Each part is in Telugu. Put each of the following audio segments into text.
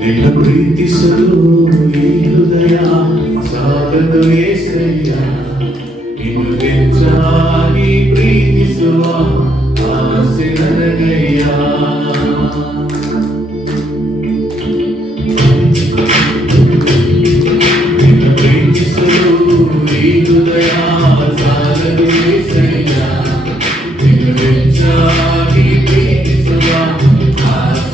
నిన్ను ప్రీతిసలు ఈ హృదయ సాగదు యేసయ్యా నిన్ను వెంచాని ప్రీతిಸುವ ಆಸೆ ನನಗಯ್ಯಾ ನಿನ್ను ಪ್ರೀತಿಸಲು ಈ ಹೃದಯ ಸಾಗದು యేసయ్ಯಾ ನಿನ್ను వెಂಚಾನಿ ಪ್ರೀತಿಸುವ ಆಸೆ ನನಗಯ್ಯಾ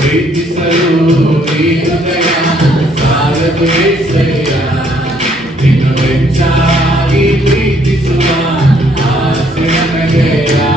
ప్రీతిసలు ఈ హృదయ సాగదు యేసయ్యా నిన్ను వెంచాని ప్రీతిಸುవ ఆసೆ ನನಗయ్యా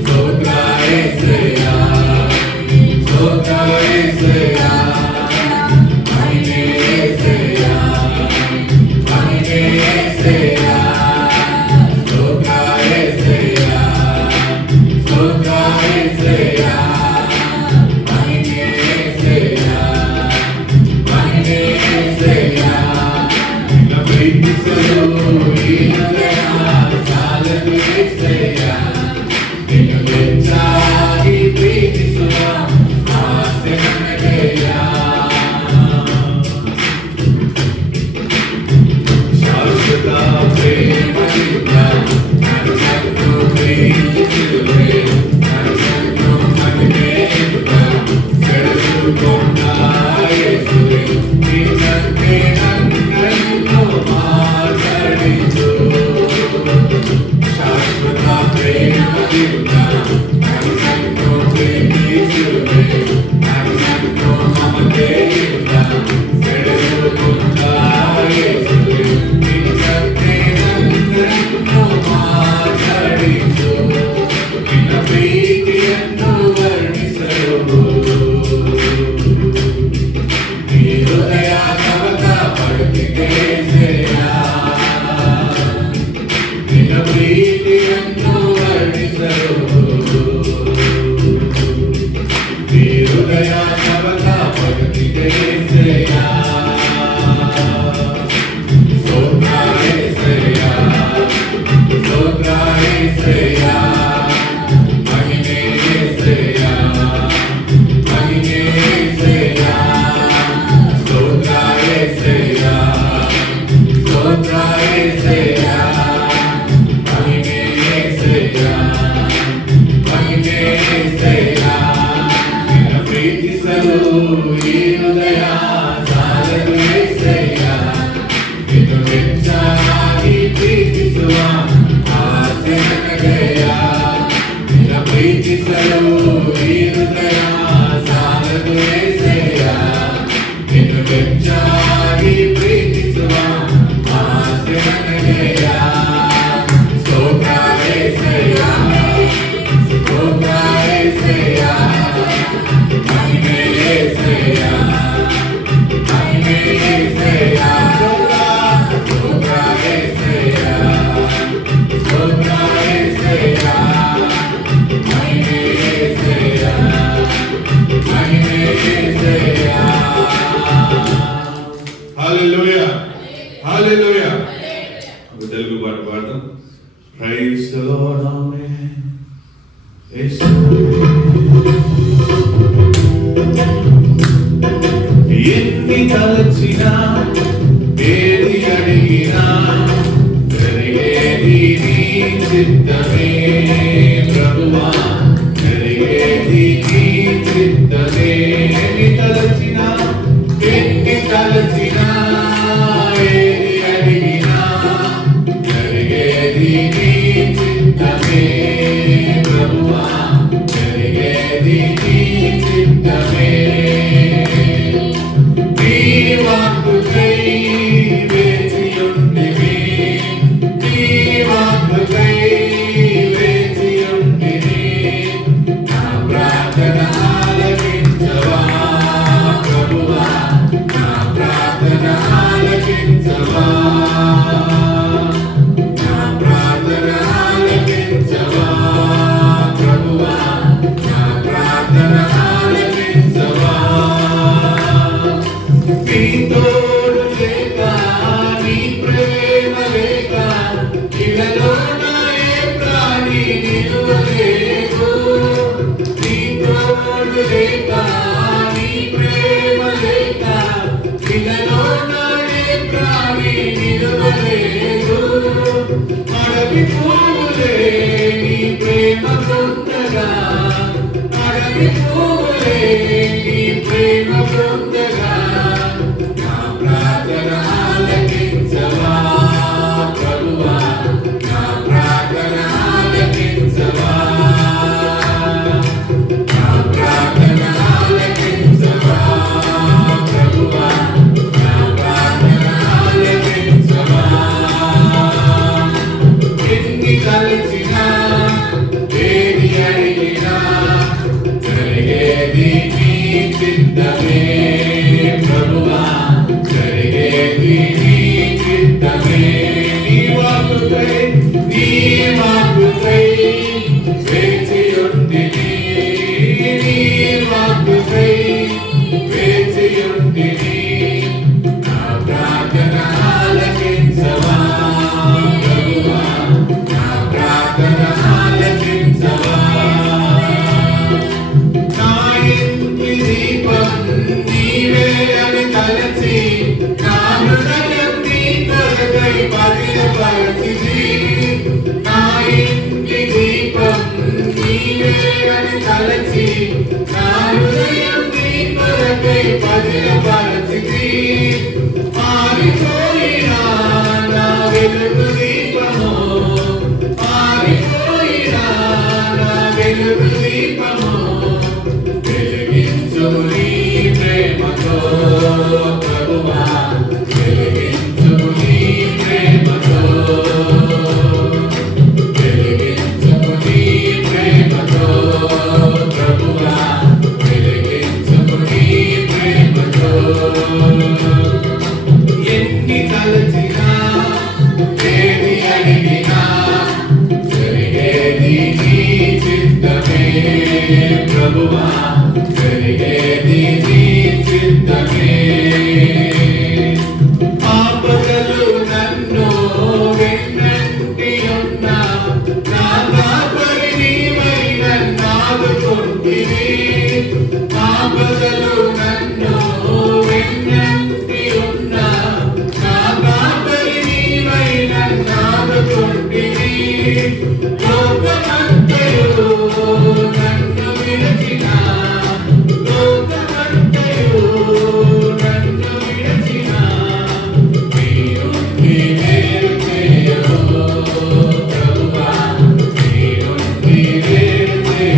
స్తోత్ర యేసయ్యా స్తోత్ర యేసయ్యా మహిమే యేసయ్యా మహిమే యేసయ్యా స్తోత్ర యేసయ్యా స్తోత్ర యేసయ్యా ప్రీతిసలు ఈ హృదయ సాలదు యేసయ్యా నిన్ను వెచ్చాగి ప్రీతిಸುವ ఆశ ನನಗೆಯ ಸ್ತೋತ್ರ యేసయ్యా ಸ್ತೋತ್ರ యేసయ్యా మహిమే యేసయ్యా మహిమే యేసయ్యా స్తోత్ర యేసయ్యా స్తోత్ర యేసయ్యా మహిమే యేసయ్యా మహిమే యేసయ్యా హల్లెలూయా హల్లెలూయా తెలుగు పాట పాడతాం ప్రైజ్ ది లార్డ్ ఆమేన్ ఎన్ని తలచినా ఏది అడిగినా జరిగేది నీ చిత్తమే ప్రభువా జరిగేది నీ చిత్తమే ఎన్ని తలచినా ఏది అడిగినా జరిగేది నీ చిత్తమే ప్రభువా జరిగేది నీ చిత్తమే నీ వాక్కుకై వేచియుంటిమి నీ వాక్కుకై వేచియుంటిమి నా ప్రార్థన ఆలకించవా ప్రభువా నా ప్రార్థన ఆలకించవా నా ప్రార్థన ఆలకించవా ప్రభువా నా ప్రార్థన ఆలకించవా నీ తోడు లేక నీ ప్రేమ లేక ఇలాలోన ఏ ప్రాణి నిలువలేదు నీ తోడు లేక నీ ప్రేమ లేక ఇలాలోన ఏ ప్రాణి నిలువలేదు అడవి పువ్వులే నీ ప్రేమ పొందగా అడవి పువ్వులే నీ ప్రేమ పొందగా నా ప్రార్థన ఆలకించవా ప్రభువా నా ప్రార్థన ఆలకించవా నా ప్రార్థన ఆలకించవా ప్రభువా నా ప్రార్థన ఆలకించవా ఎన్ని తలచినా ఏది అడిగినా జరిగేది నీ చిత్తమే ప్రభువా జరిగేది నీ చిత్తమే నీ వాక్కుకై వేచియుంటిని నీ వాక్కుకై వేచియుంటిని నా ప్రార్థన ఆలకించవా ప్రభువా నా ప్రార్థన ఆలకించవా నా ఇంటి దీపం నీవే అని తలచి నా హృదయం నీ కొరకై పదిలపరచితి నా ఇంటి దీపం నీవే అని తలచి నా హృదయం నీ కొరకై పదిలపరచితి ఆరిపోయినా నా వెలుగు దీపము ఆరిపోయినా నా వెలుగు దీపము వెలిగించు నీ ప్రేమతో ప్రభువా వెలిగించు నీ ప్రేమతో వెలిగించు నీ ప్రేమతో ప్రభువా వెలిగించు నీ ప్రేమతో ఎన్ని తలచినా ఏది అడిగినా జరిగేది నీ చిత్తమే ప్రభువా జరిగేది నీ చిత్తమే ఆపదలు నన్ను వెన్నంటి ఉన్నా నా కాపరి నీవై నన్నాదుకుంటివి ఆపదలు నన్ను వెన్నంటి ఉన్నా నా కాపరి నీవై నన్నాదుకుంటివి లోకమంతయు నన్ను విడచినా లోకమంతయు నన్ను విడచినా నీ నుండి వేరు చేయవు ప్రభువా నీ నుండి వేరు చేయవు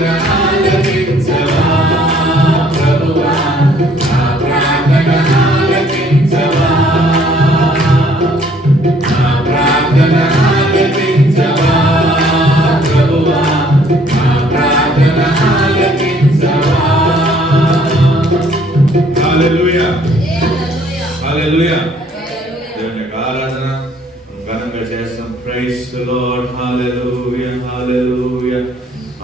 ప్రార్థన ఆలకించవా ప్రభువా నా ప్రార్థన ఆలకించవా నా ప్రార్థన ఆలకించవా ప్రభువా నా ప్రార్థన ఆలకించవా. హల్లెలూయా హల్లెలూయా. దేవుని యొక్క ఆరాధన ఘనంగా చేస్తాం. Praise the Lord. Hallelujah hallelujah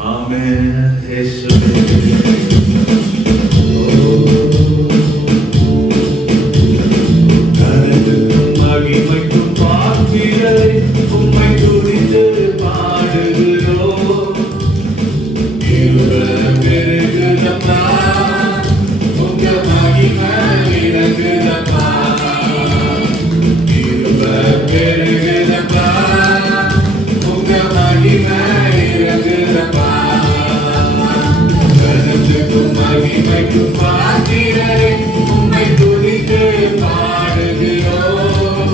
amen. Yesu கரத்துக்கும் மகிமைக்கும் பாத்திரரை உம்மை துதித்து பாடுகிறோம். இருவரும் பெருகுதப்பா உங்க மகிமை இறங்குதப்பா. இருவரும் பெருகுதப்பா உங்க மகிமை இறங்குதப்பா. கரத்துக்கும் மகிமைக்கும் பாத்திரரை உம்மை துதித்து பாடுகிறோம்.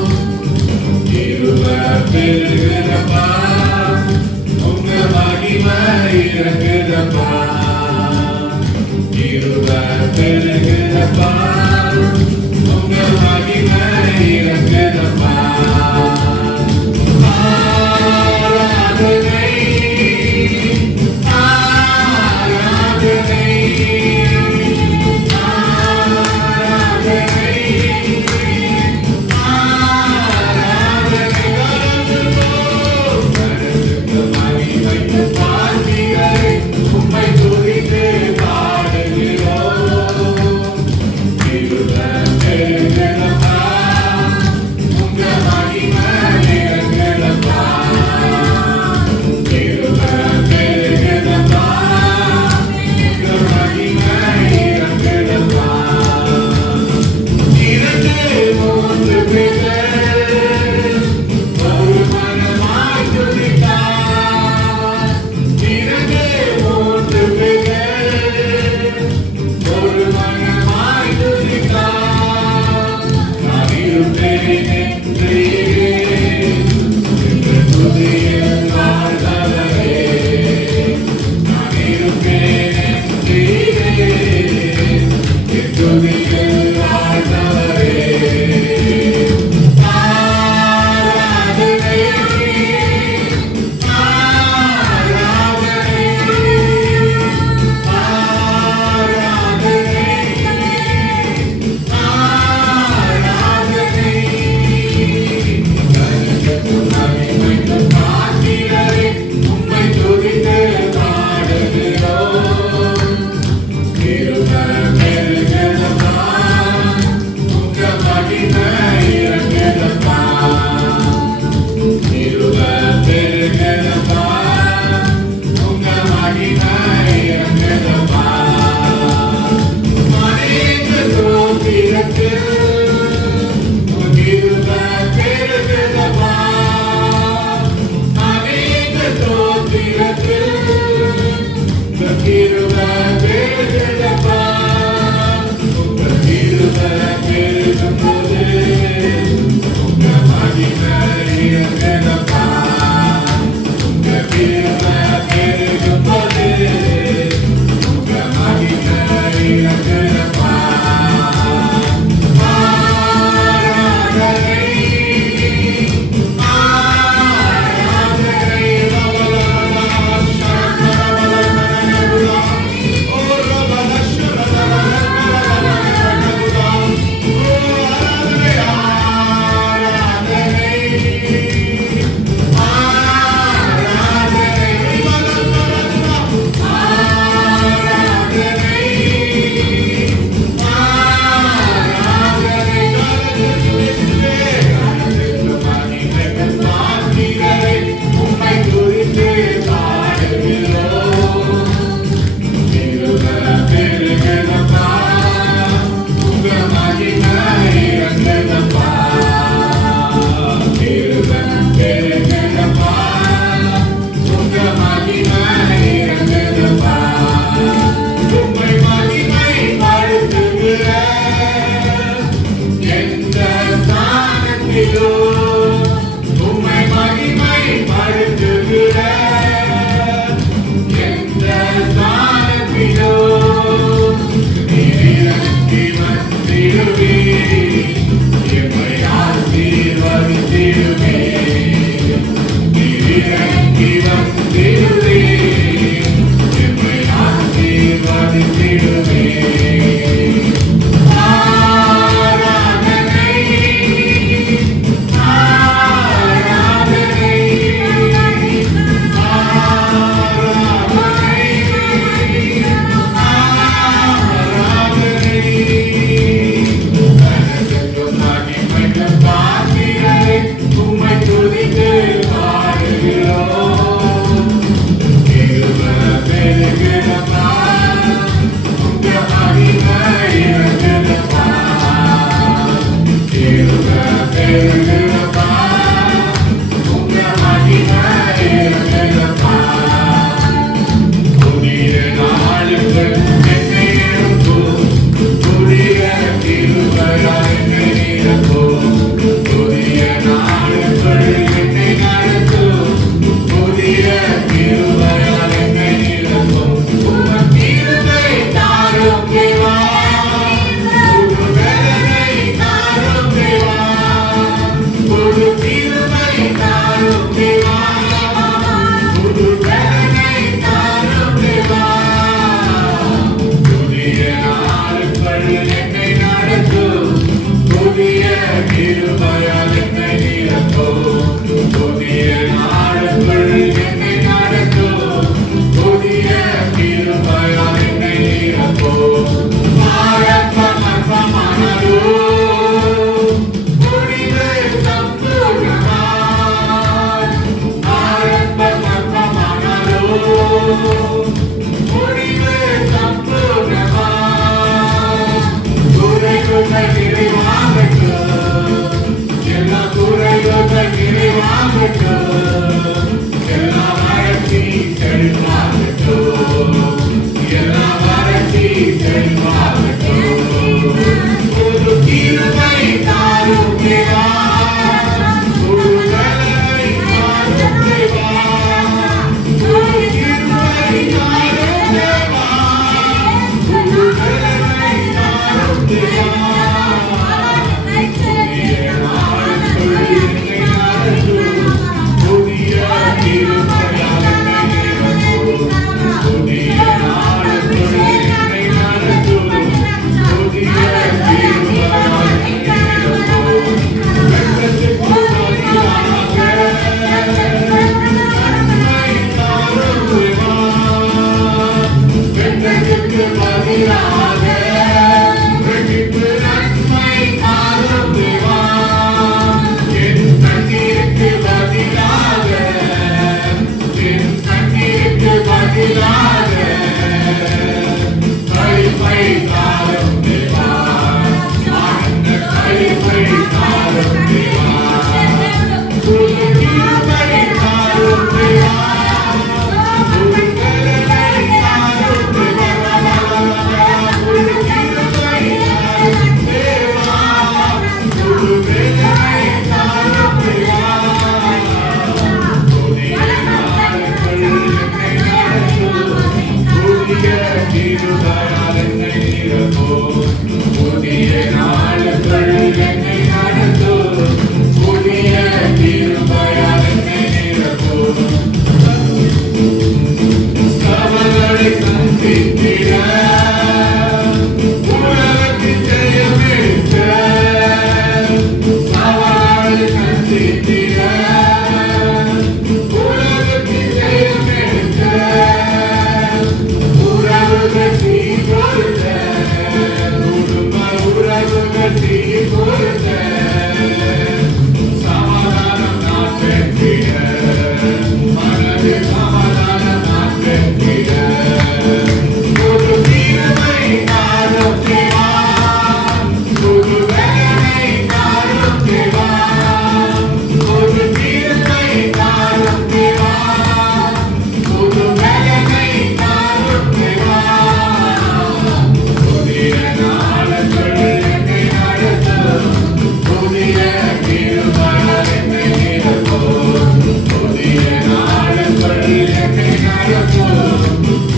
இருவர் பெருகுதப்பா உங்க மகிமை இறங்குதப்பா. இருவர் பெருகுதப்பா உங்க மகிமை இறங்குதப்பா. ஆராதனை ஆராதனை உம்மை துதித்து பாடுகிறோம். இருவர் பெருகுதப்பா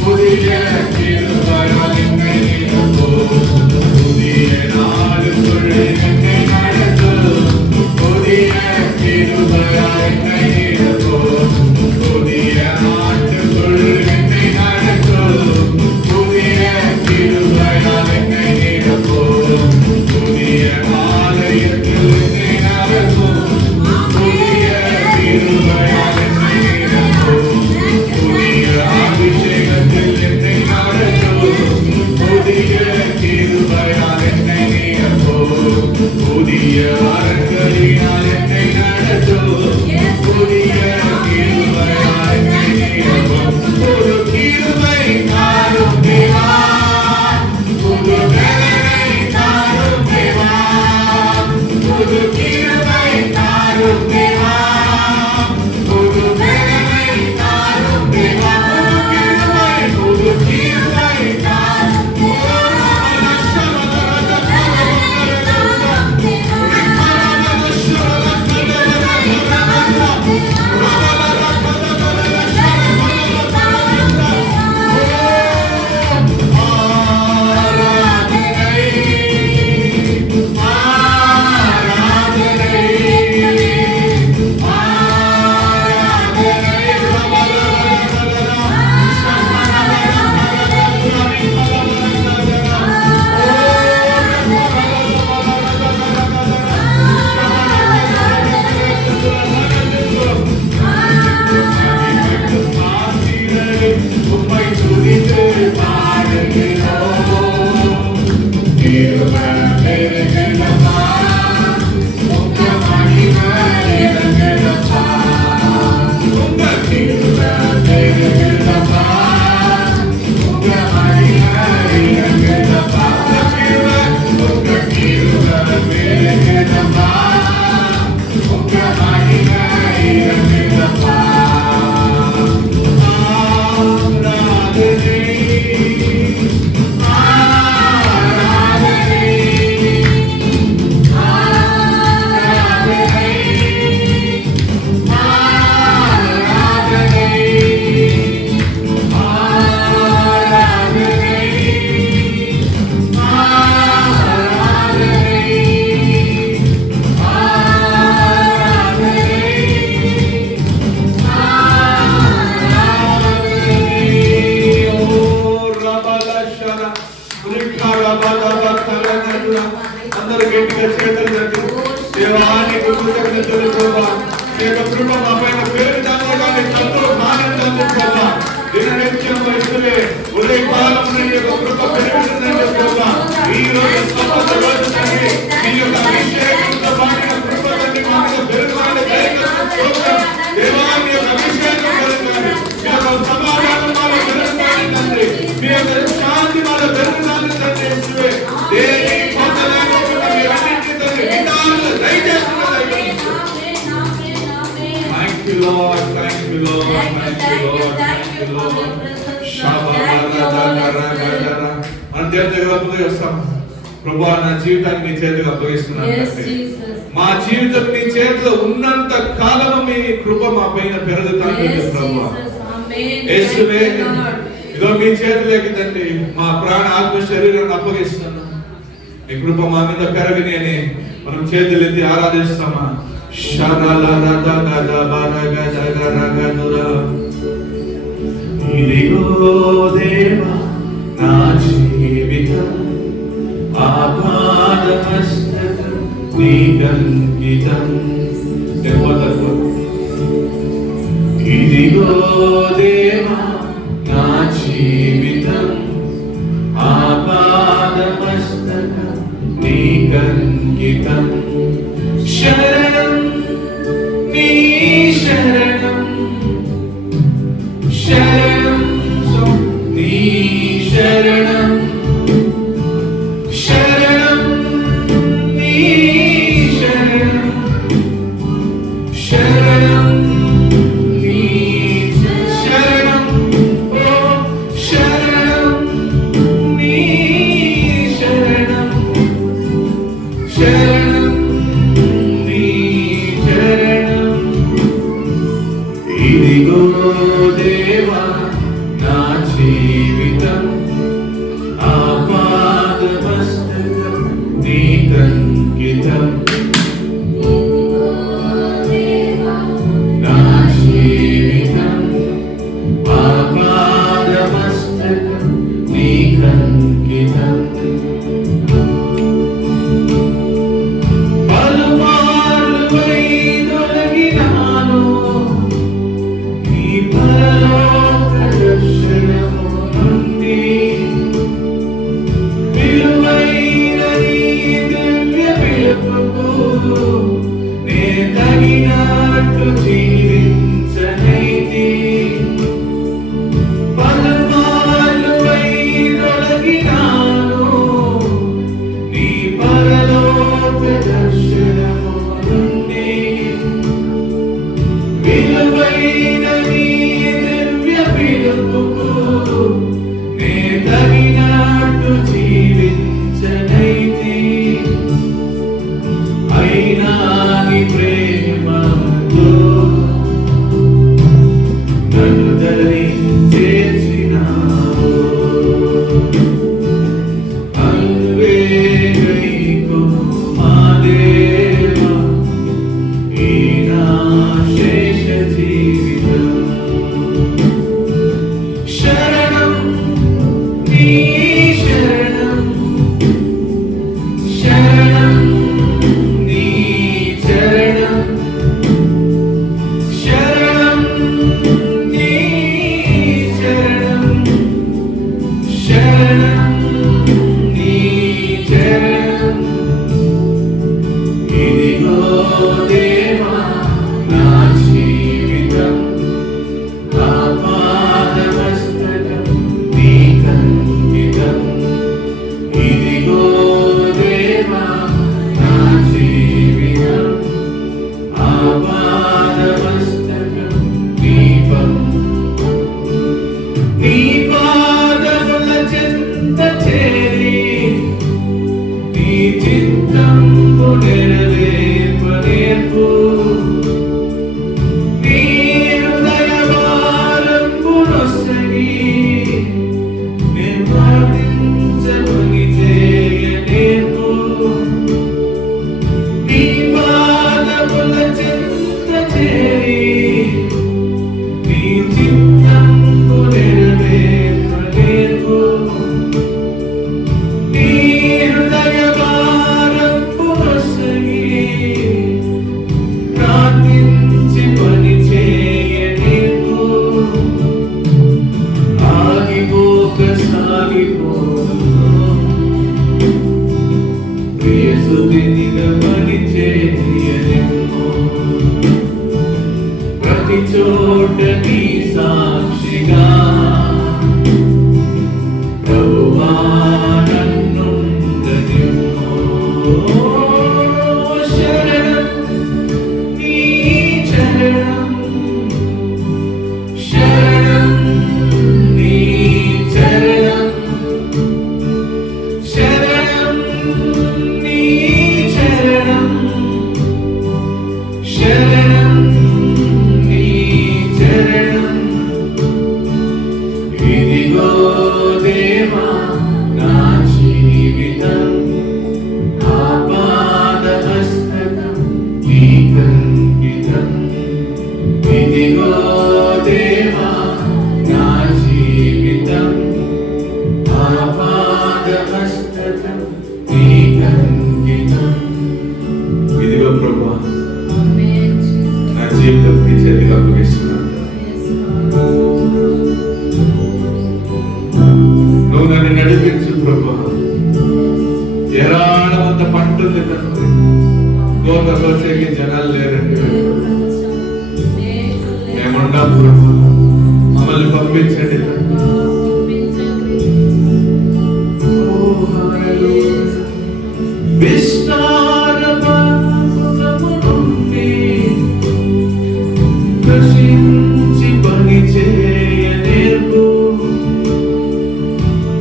Holy అందరూ గట్టిగా చేతులు తట్టి దేవానికి కృతజ్ఞతలు ప్రభువా. నీ యొక్క కృప మా పైన పేరుగానే ఆనందాన్ని ప్రభువా. దిననిత్యం వయసులే ఉదయకాలం నీ యొక్క కృప పెరుగుతుందని ప్రభువా. ఈ రోజు సంపద రోజు తండ్రి నీ యొక్క అభిషేకంతో పాడిన కృప తండ్రి మా మీద పెరుగుదల దేవాన్ని యొక్క అభిషేకం కలుగుతుంది. మీ యొక్క సమాధానం మాలో పెరుగుతుంది తండ్రి. మీ యొక్క శాంతి మాలో పెరుగుతుంది తండ్రి. దేని పొందలేకుండా మీరన్నింటినీ తండ్రి నిదానంగా దయచేస్తున్నారు. Thank you Lord, thank you Lord, thank you Lord, thank you Lord. మన దేవుని దగ్గర వస్తాం. ప్రభువా, నా జీవితాన్ని నీ చేతికి అప్పగిస్తున్నాను తండ్రి. మా జీవితం నీ చేతిలో ఉన్నంత కాలము మీ కృప మా పైన పెరుగుతుంది ప్రభువా. యేసువే, ఇదో మీ చేతిలోకి తండ్రి మా ప్రాణ ఆత్మ శరీరాన్ని అప్పగిస్తున్నాను. నీ కృప మా మీద పెరగని అని మనం చేతులెత్తి ఆరాధిస్తామా. ఇదిగో దేవా నా జీవితం ఆపాదమస్తకం నీకంకితం. ఇదిగో దేవా నా జీవితం ఆపాదమస్తకం నీకంకితం. శరణం నీ శరణం, శరణం నీ శరణం, శరణం నీ శరణం, శరణం నీ శరణం, ఓ శరణం నీ శరణం, శరణం నీ శరణం. ఇదిగో దేవా నా జీవితం నెరవేర్పనేర్పు నీ హృదయ భారంబునొసగి నిర్వర్తించమని చేయనేర్పు నీ పాదముల చెంత చేరి నీ చిత్తంబు నెరవేర్పనేర్పు నీ హృదయ భారంబునొసగి ప్రార్థించి పని చేయనేర్పు ఆగిపోక సాగిపోను ప్రియసునిగా పని చేయనేమో ప్రతి చోట నీ సాక్షిగా ప్రభువా నన్నుండనిమ్మో శరణం నీ చరణం శరణం నీ చరణం శరణం నీ చరణం శరణం నీ చరణం ఇదిగో దేవా నా జీవితం ఆపాదహస్తకం నీకంకితం ఇదిగో దేవా నా జీవితం ఆపాదహస్తకం నీకంకితం ఇదిగో ప్రభువా నా జీవితం నీ చేతికి అప్పగిస్తున్నాను నువ్వు నన్ను నడిపించు ప్రభువా ఏరాళమంత పంటుంది తండ్రి కోత కోసేకి జనాలు లేరండి మేముండాం ప్రభువా మమ్మల్ని పంపించండి విస్తార పర్వతము నుండి ప్రశించి పని చేయనేర్పు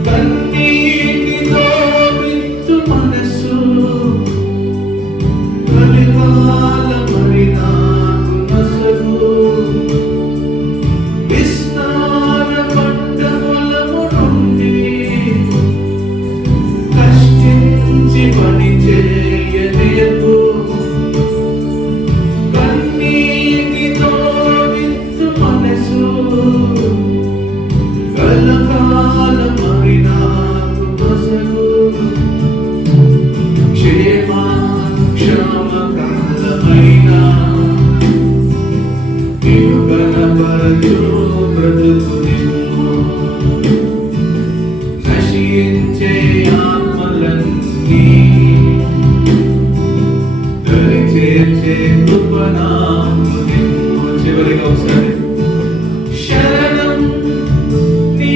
కన్నీటితో విత్తు మనసు కలికాల మరి నాకు నసగు విస్తార పంటములము నుండి కష్టించి పని చేయనేర్పు కన్నీటితో విత్తు మనసు కలకాల మరి నాకు నసగు క్షేమకాలమైన నీవు కనపరచు బ్రతుకు నిమ్ము నశించే ఆత్మలన్నీ దరి చేర్చే కృప నాకు నిమ్ము చివరిగా ఒకసారి శరణం నీ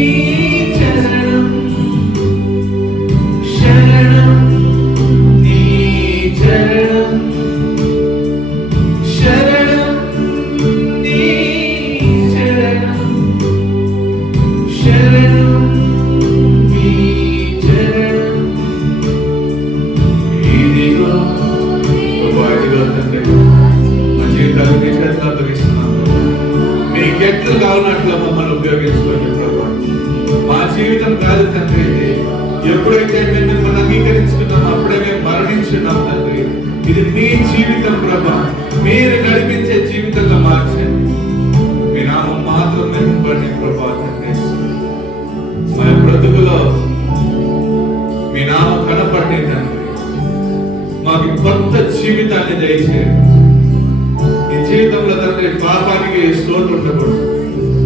చరణం శరణం నీ చరణం శరణం నీ చరణం శరణం నీ చరణం ఇదిగో వాటిలో తండ్రి మా జీవితాలు నీ చేతిలో అప్పగిస్తున్నాము మీకెట్లు కావాలన్నట్లు మమ్మల్ని ఉపయోగించుకోండి ప్రభా మా జీవితం కాదు తండ్రి ఇది ఎప్పుడైతే మేము మిమ్మల్ని అంగీకరించుకున్నామో అప్పుడే మేము మరణించున్నాం తండ్రి ఇది మీ జీవితం ప్రభా మీరు నడిపించే జీవితంగా మార్చండి మీ నామం మాత్రం మెరుగుపడి ప్రభా తండ్రి మా బ్రతుకులో మీ నామం కనపడి తండ్రి మాకు కొత్త జీవితాన్ని దయచేయండి ఈ జీవితంలో తండ్రి పాపానికి చోటు ఉండకూడదు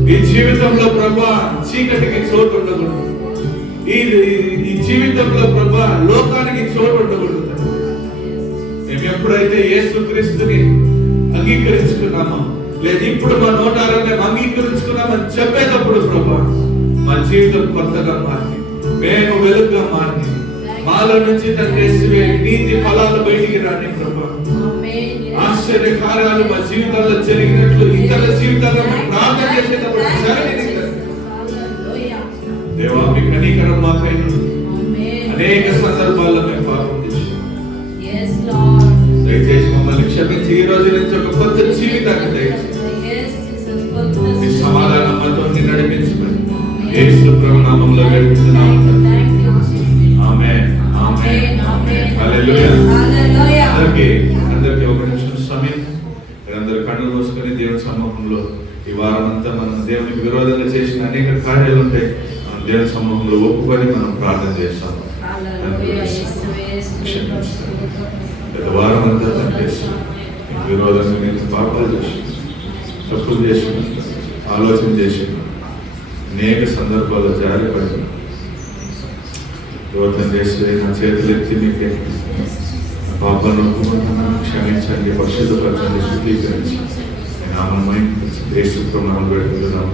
ఈ జీవితంలో ప్రభా చీకటికి చోటు ఉండకూడదు ఈ జీవితంలో ప్రభా లోకానికి చోటు ఉండకూడదు మేము ఎప్పుడైతే యేసుక్రీస్తుని అంగీకరించుకున్నామో లేదు ఇప్పుడు మా నోటారా మేము అంగీకరించుకున్నామని చెప్పేటప్పుడు ప్రభా మా జీవితం కొత్తగా మారింది మేము వెలుగుగా మారింది మాలో నుంచి తండ్రి నీతి ఫలాలు బయటికి రాని ప్రభా ఆశ్చర్య కార్యాలు మా జీవితాల్లో జరిగినట్లు ఇతర జీవితాల్లో ప్రార్థన చేసేటప్పుడు దేవా మీ కనికరం మాపైన అనేక సందర్భాల్లో మేము పాపం చేశాం. దయచేసి మమ్మల్ని క్షమించి ఈ రోజు నుంచి ఒక కొత్త జీవితాన్ని దయచేసి ఈ సమాధానంతో నడిపించమని యేసు ప్రభు నామములో వేడుకుంటున్నాము. ఆమేన్ ఆమేన్ ఆమేన్ హల్లెలూయా. అందరికీ ఒక నిమిషం సమయం. అందరూ కళ్ళు మూసుకొని దేవుని సమ్మూహంలో ఈ వారం అంతా మనం దేవునికి విరోధంగా చేసిన అనేక కార్యాలు ఉంటాయి. మనం దేవుని సమ్మూహంలో ఒప్పుకొని మనం ప్రార్థన చేస్తాం. గత వారం అంతా చేసి విరోధంగా నేను పాపాలు చేసి తప్పులు చేసి ఆలోచన చేసి అనేక సందర్భాల్లో జారిపడి యువతం చేసి నా చేతులు ఎత్తి మీకే పాపాలను ఒప్పుకుంటున్నాను, క్షమించండి, పరిశుద్ధపరచండి, శుద్ధీకరించి నామమై యేసు నామములో వేడుకుంటున్నాము.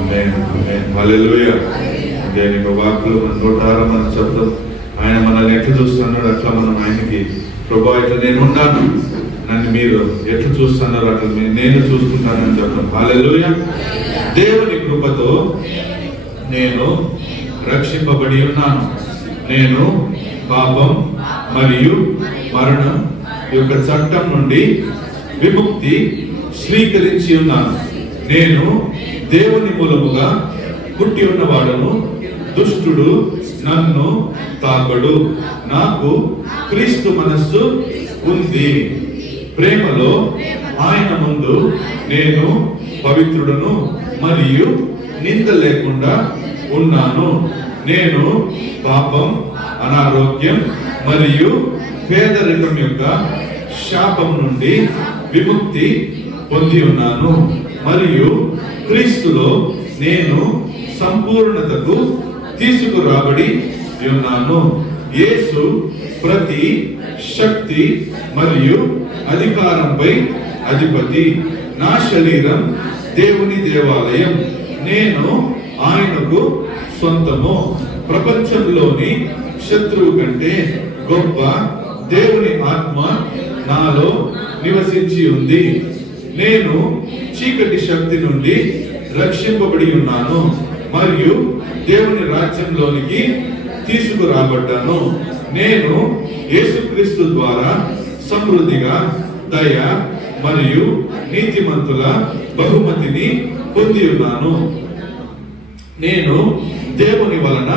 ఆమేన్ ఆమేన్ హల్లెలూయా. దేవుని వాక్కులు మన నోటారా మనం చెప్తాం. ఆయన మనల్ని ఎట్లా చూస్తున్నాడు అట్లా మనం ఆయనకి ప్రభువా ఇట్లా నేను ఉన్నాను, నన్ను మీరు ఎట్లా చూస్తున్నారు అట్లా నేను చూసుకుంటానని చెప్తాం. హల్లెలూయా. దేవుని కృపతో నేను రక్షింపబడి ఉన్నాను. నేను పాపం మరియు మరణం యొక్క చట్టం నుండి విముక్తి స్వీకరించి ఉన్నాను. నేను దేవుని మూలముగా పుట్టి ఉన్నవాడను. దుష్టుడు నన్ను తాకడు. నాకు క్రీస్తు మనస్సు ఉంది. ప్రేమలో ఆయన ముందు నేను పవిత్రుడను మరియు నింద లేకుండా ఉన్నాను. నేను పాపం, అనారోగ్యం మరియు పేదరికం యొక్క శాపం నుండి విముక్తి పొంది ఉన్నాను మరియు క్రీస్తులో నేను సంపూర్ణతకు తీసుకురాబడి ఉన్నాను. యేసు ప్రతి శక్తి మరియు అధికారంపై అధిపతి. నా శరీరం దేవుని దేవాలయం. నేను ఆయనకు సొంతము. ప్రపంచంలోని శత్రువు కంటే గొప్ప దేవుని ఆత్మ నాలో నివసించి ఉంది. నేను చీకటి శక్తి నుండి రక్షింపబడి ఉన్నాను మరియు దేవుని రాజ్యంలోనికి తీసుకురాబడ్డాను. నేను యేసుక్రీస్తు ద్వారా సమృద్ధిగా దయ మరియు నీతిమంతుల బహుమతిని పొంది ఉన్నాను. నేను దేవుని వలన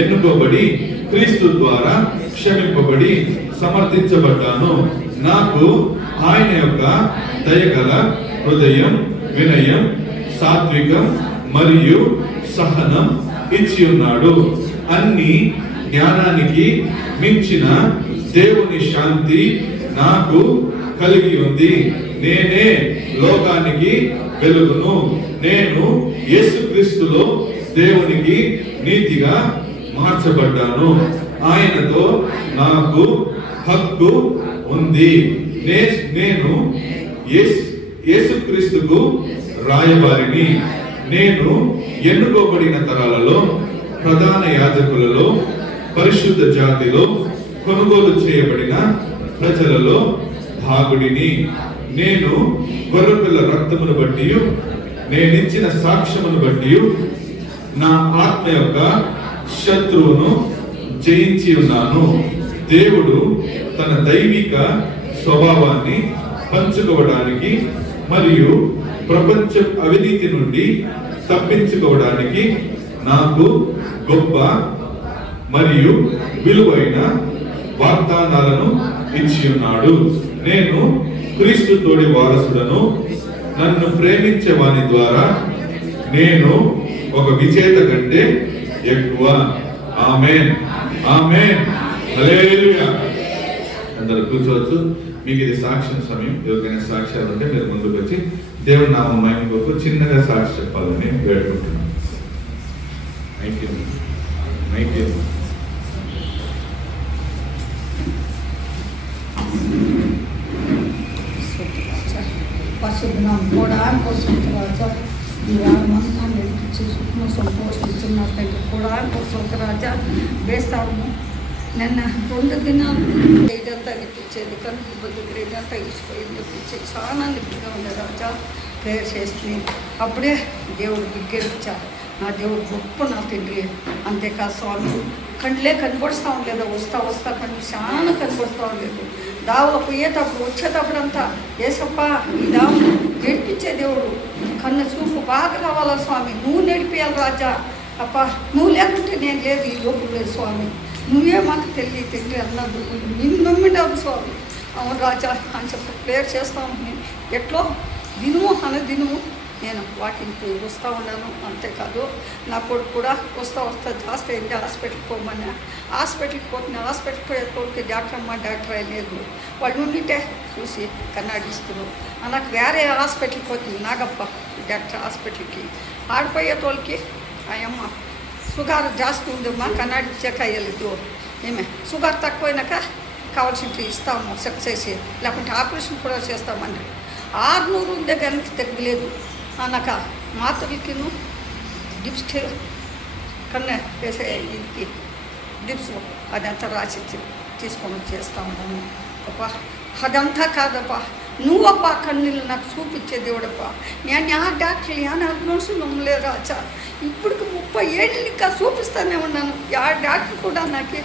ఎన్నుకోబడి క్రీస్తు ద్వారా క్షమింపబడి సమర్థించబడ్డాను. నాకు ఆయన యొక్క దయగల హృదయం, వినయం, సాత్వికం మరియు సహనం ఇచ్చి ఉన్నాడు. అన్ని జ్ఞానానికి మించిన దేవుని శాంతి నాకు కలిగి ఉంది. నేనే లోకానికి వెలుగును. నేను యేసుక్రీస్తులో దేవునికి నీతిగా మార్చబడ్డాను. ఆయనతో నాకు హక్కు ఉంది. నేను యేసుక్రీస్తుకు రాయబారిని. నేను ఎన్నుకోబడిన తరాలలో, ప్రధాన యాజకులలో, పరిశుద్ధ జాతిలో, కొనుగోలు చేయబడిన ప్రజలలో భాగుడిని. నేను గొర్రెపిల్ల రక్తమును బట్టి, నేనిచ్చిన సాక్ష్యమును బట్టి నా ఆత్మ యొక్క శత్రువును జయించి ఉన్నాను. దేవుడు తన దైవిక స్వభావాన్ని పంచుకోవడానికి మరియు ప్రపంచ అవినీతి నుండి తప్పించుకోవడానికి నాకు గొప్ప మరియు విలువైన వాగ్దానాలను ఇచ్చి ఉన్నాడు. నేను క్రీస్తు తోడి వారసుడను. నన్ను ప్రేమించే వాని ద్వారా నేను ఒక విజేత కంటే ఎక్కువ. ఆమేన్ ఆమేన్ హల్లెలూయా. అందరూ కూర్చోవచ్చు. మీకు ఇది సాక్ష్యం సమయం. ఎవరికైనా సాక్ష్యాలు ఉంటే మీరు ముందుకు వచ్చి దేవుని నామం మహిమ కొరకు చిన్నగా సాక్షి చెప్పాలని వేడుకుంటున్నాను. పరిశుద్ధనామం కూడా కోసం రాజా ఈ వారమంతా నడిపించి సుఖము సంతోషించిన తండ్రి కూడా కోసం రాజా వేస్తాము. నిన్న 2 దినాలు ఇదంతా అనిపించేది, కనుక ఇబ్బంది ఇదంతా ఇచ్చిపోయింది అనిపించేది. చాలా నిప్పిగా ఉంది రాజా. ప్రేయర్ చేసి అప్పుడే దేవుడు విగ్గరించారు. నా దేవుడు గొప్ప నా తండ్రి. అంతేకాదు స్వామి, కండ్లే కనబడుస్తూ ఉండలేదు. వస్తా కళ్ళు చాలా కనబడుతూ ఉండలేదు. దావలో పోయేటప్పుడు వచ్చేటప్పుడు అంతా ఏసప్ప ఈ దావును నడిపించే దేవుడు, కన్ను చూపు బాగా రావాలా స్వామి, నువ్వు నడిపేయాలి రాజా. అప్ప నువ్వు లేకుంటే నేను లేదు, ఈ లోపల లేదు స్వామి, నువ్వే మాకు తండ్రి అన్నది నిన్ను నమ్మినావు స్వామి. అవును రాజా అని చెప్పి ప్రేయర్ చేస్తాము. ఎట్లో దినము నేను వాకింగ్ పోయి వస్తూ ఉన్నాను. అంతేకాదు నా కొడుకు కూడా వస్తా జాస్తి అయింది, హాస్పిటల్కి పోమన్నా. హాస్పిటల్కి పోతున్నా, హాస్పిటల్కి పోయే కొడుకు డాక్టర్ అయిలేదు. వాళ్ళు ఉండింటే చూసి కన్నాడిస్తున్నారు. నాకు వేరే హాస్పిటల్కి పోతుంది నాగప్ప డాక్టర్ హాస్పిటల్కి. ఆడిపోయేటోళ్ళకి అయ్యమ్మ షుగర్ జాస్తి ఉందమ్మా, కన్నాడిచ్చాక అయ్యలేదు. ఏమే షుగర్ తక్కువైనాక కావాల్సింది ఇస్తాము చెక్ చేసి, లేకుంటే ఆపరేషన్ కూడా చేస్తామని. 600 ఉందే కానీ తగ్గలేదు. అన్నాక మాత్రలకిను డిప్స్కి కన్నా వేసే ఇది డిప్స్ అదంతా రాసి తీసుకొని చేస్తూ ఉన్నాను. అప్ప అదంతా కాదప్ప, నువ్వప్ప కన్నీళ్ళు నాకు చూపించే దేవుడప్ప. నేను ఆ డాక్టర్లు నర్సు నమ్మలేదు రాజా. ఇప్పటికి 30 ఏళ్ళు ఇంకా చూపిస్తూనే ఉన్నాను. ఆ డాక్టర్ కూడా నాకు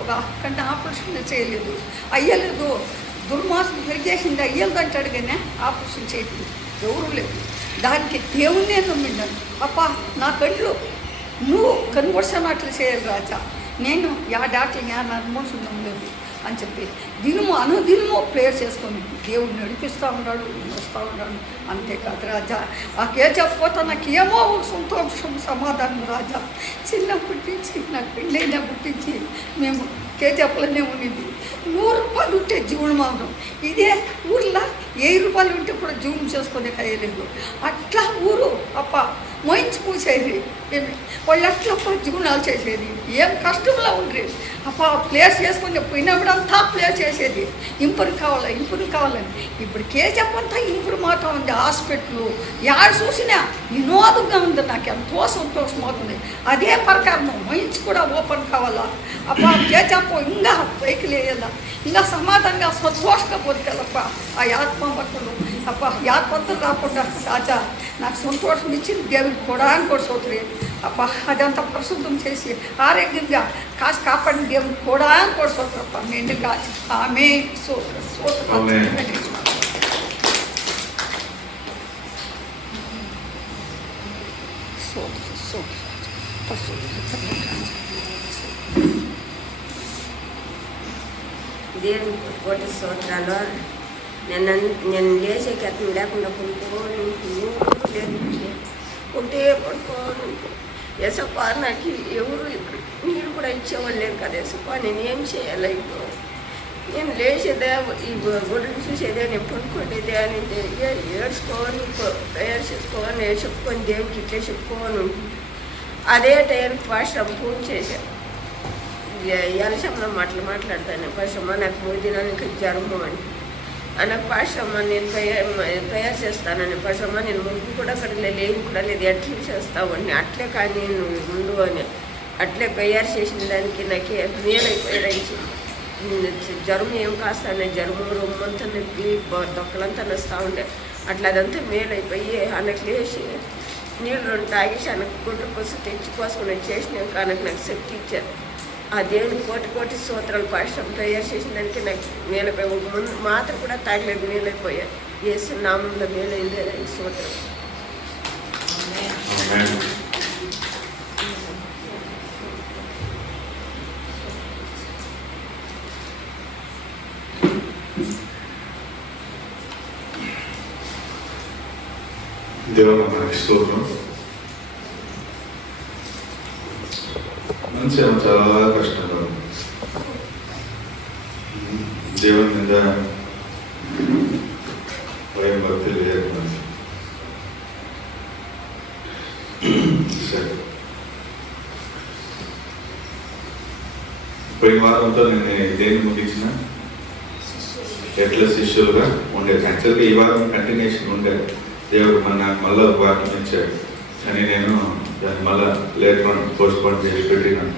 ఒక కన్నా ఆపరేషన్ చేయలేదు, అయ్యలేదు. దుర్మాసం పెరిగేసింది, అయ్యలేదంటాడు కానీ ఆపరేషన్ చేయలేదు, ఎవరు లేదు. దానికి దేవుణ్ణే నమ్మిండాను. అప్ప నా కళ్ళు నువ్వు కనుగొడిసినట్లు చేయాలి రాజా. నేను యా డాక్టర్ నర్మోసం నమ్మలేదు అని చెప్పి అనుదినము ప్రేయర్ చేసుకొని దేవుడు నడిపిస్తూ ఉన్నాడు, వస్తూ ఉన్నాడు. అంతేకాదు రాజా, ఆ కేజీఎఫ్ పోతా నాకు ఏమో సంతోషం సమాధానం రాజా. చిన్నప్పటి నుంచి నాకు పెళ్ళైనా పుట్టించి మేము కేజీఎఫ్లోనే ఉండింది. 100 రూపాయలు ఉంటే జీవనం అవడం, ఇదే ఊర్లో 1000 రూపాయలు ఉంటే కూడా జీవనం చేసుకునే కయ్యలేదు. అట్లా ఊరు అప్ప మోయించి పూసేది. వాళ్ళు అట్లప్ప జీవనాలు చేసేది. ఏం కష్టంలో ఉండేది అప్ప. ప్లేస్ చేసుకుని పోయినప్పుడంతా ప్లేస్ చేసేది. ఇంప్రూవ్ కావాలని. ఇప్పుడు కేజీఎఫ్ అంతా ఇంప్రూవ్ అవుతా ఉంది. హాస్పిటల్ యాడ చూసినా వినోదంగా ఉంది. నాకు ఎంతో సంతోషం అవుతుంది. అదే ప్రకారం మోయించి కూడా ఓపెన్ కావాలా అప్ప. కేజీఎఫ్ ఇంకా పైకి లేయాల, ఇంకా సమాధానంగా సంతోషంగా బతికాలప్ప. ఆ ఆత్మ భక్తులు అప్ప, ఆత్మతో రాకుండా రాజా నాకు సంతోషం ఇచ్చింది దేవుడికి కూడా సోదరి అప్ప. అదంతా ప్రసిద్ధం చేసి ఆరోగ్యంగా కాసి కాపాడిన దేవుడికి కూడా సోదరప్ప. నిండుగా ఆమె దేవునికి కోటి స్తోత్రాలు. నేను లేచే కథం లేకుండా కొనుక్కోని ఒకటే పడుకోను. ఎసప్ప నాకు ఎవరు నీరు కూడా ఇచ్చేవాళ్ళు లేరు కదా ఎసప్ప, నేనేం చేయాలి? ఇప్పుడు నేను లేచేదే ఈ గుడిని చూసేదే, నేను పడుకోలేదే అని ఏడ్చుకోని తయారు చేసుకోని చెప్పుకొని దేవునికి ఇట్లే చెప్పుకోని ఉంటుంది. అదే టైంకి పాస్టర్ ఫోన్ చేశాను. ఎలసమ్మ మాట్లాడతాను. పాస్టమ్మ నాకు 3 దినానికి జ్వరము అని నాకు పాస్టమ్మ నేను తయారు చేస్తానని. పాస్టమ్మ నేను ముందు కూడా అక్కడ లేని కూడా లేదు, ఎట్లా చేస్తావు అని. అట్లే కానీ నువ్వు ముందు అని అట్లే తయారు చేసిన దానికి నాకు మేలైపోయాయి. జ్వరం ఏం కాస్తానే, జ్వరము రొమ్మంతా నొప్పి దొక్కలంతా నొస్తూ ఉండే. అట్లా అదంతా మేలైపోయి ఆయనకు లేచి నీళ్ళు 2 తాగేసి ఆయనకు గుడ్డ కోసం తెచ్చిపోసుకుని చేసినాక ఆయనకు నాకు శక్తి ఇచ్చారు. ఆ దేవుని కోటి స్తోత్రాలు. పాస్టర్ తయారు చేసిన దానికి నాకు మేలైపోయి ముందు మాత్రం కూడా తాగలేదు, మేలైపోయారు. యేసు నామంలో మేలైందే స్తోత్రం. దేవుని మనకి స్తోత్రం. మంచి చాలా కష్టంగా ఉంది. దేవుని మీద భయం భక్తి లేదు. సరే, పోయిన వారంతో నేను దేన్ని ముగించిన ఎట్లా శిష్యులుగా ఉండేది. యాక్చువల్గా ఈ వారం కంటిన్యూషన్ ఉండేది. దేవుడు నాకు మళ్ళీ వాక్యం ఇచ్చాడు అని నేను దాన్ని మళ్ళీ లేటర్ పోస్ట్పోన్ చేసి పెట్టినాను.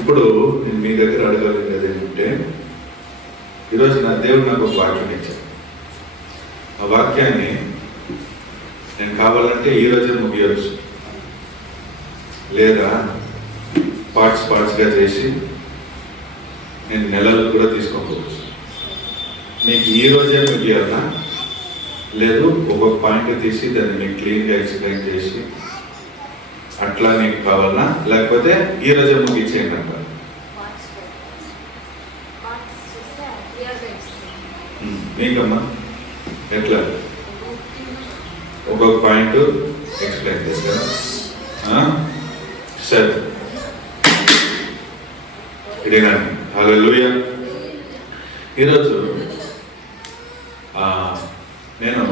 ఇప్పుడు నేను మీ దగ్గర అడగలిగేది ఏంటంటే, ఈరోజు నా దేవుడు నాకు ఒక వాక్యం ఇచ్చాడు. ఆ వాక్యాన్ని నేను కావాలంటే ఈ రోజే ముగియొచ్చు, లేదా పార్ట్స్గా చేసి నేను నెలలు కూడా తీసుకోవచ్చు. మీకు ఈ రోజే ముగియాలా, లేదు ఒక్కొక్క పాయింట్ తీసి దాన్ని మీకు క్లీన్గా ఎక్స్ప్లెయిన్ చేసి అట్లా మీకు కావాలన్నా, లేకపోతే ఈ రోజే ముగించేయండి అంటారు. మీకమ్మా ఎట్లా ఒక్కొక్క పాయింట్ ఎక్స్ప్లెయిన్ చేస్తారా? సరే, ఇదేనండి. హల్లెలూయా. ఈరోజు నేను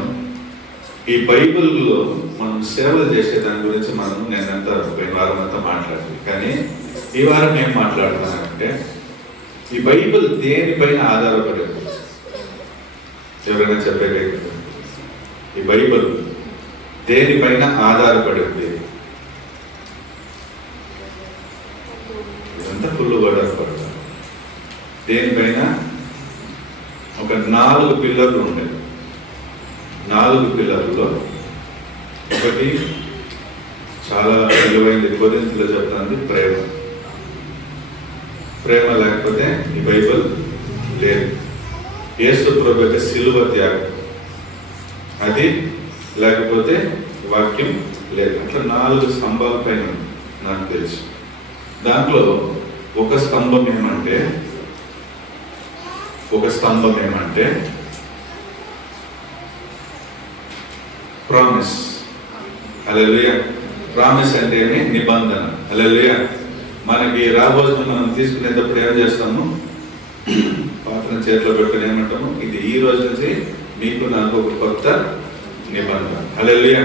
ఈ బైబిల్లో మనం సేవలు చేసే దాని గురించి నేనంతా పోయిన వారం అంతా మాట్లాడాలి. కానీ ఈ వారం ఏం మాట్లాడుతున్నానంటే, ఈ బైబిల్ దేనిపైన ఆధారపడేది? ఎవరైనా చెప్పేది? ఈ బైబిల్ దేనిపైన ఆధారపడింది? ఇదంతా ఫుల్ ఆధారపడతారు. దేనిపైన? ఒక 4 పిల్లర్లు ఉండేవి. 4 పిల్లర్లో ఒకటి చాలా విలువైనది, కొరింథీయులో చెప్తాను, ప్రేమ. ప్రేమ లేకపోతే ఈ బైబిల్ లేదు. యేసు ప్రభు యొక్క సిలువ త్యాగం, అది లేకపోతే వాక్యం లేదు. అట్లా 4 స్తంభాల పైన నాకు తెలుసు. దాంట్లో ఒక స్తంభం ఏమంటే ప్రామిస్. హల్లెలూయా. ప్రామిస్ అంటే ఏమి? నిబంధన. హల్లెలూయా. మనకి రాబోతున్న మనం తీసుకునేటప్పుడు ఏం చేస్తాము? పాత్రను చేతిలో పెట్టుకుని ఏమంటాము? ఇది ఈ రోజు నుంచి మీకు నాకు ఒక కొత్త నిబంధన. హల్లెలూయా.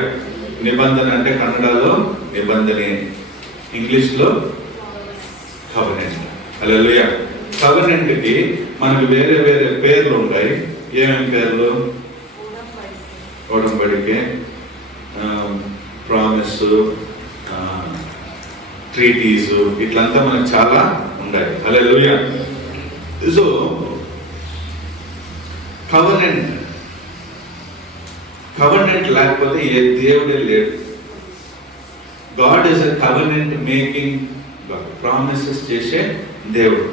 నిబంధన అంటే కన్నడలో నిబంధనే, ఇంగ్లీష్లో కవెనెంట్. హల్లెలూయా. కవెనెంట్కి మనకు వేరే వేరే పేర్లు ఉంటాయి. ఏమేమి పేర్లు? ఒడంబడికే, ప్రామిస్, ట్రీటీసు, ఇట్లంతా మనకు చాలా ఉన్నాయి. హల్లెలూయా. సో కవెనెంట్ లేకపోతే ఏ దేవుడే లేడు. God is a covenant making God. Promises చేసే దేవుడు.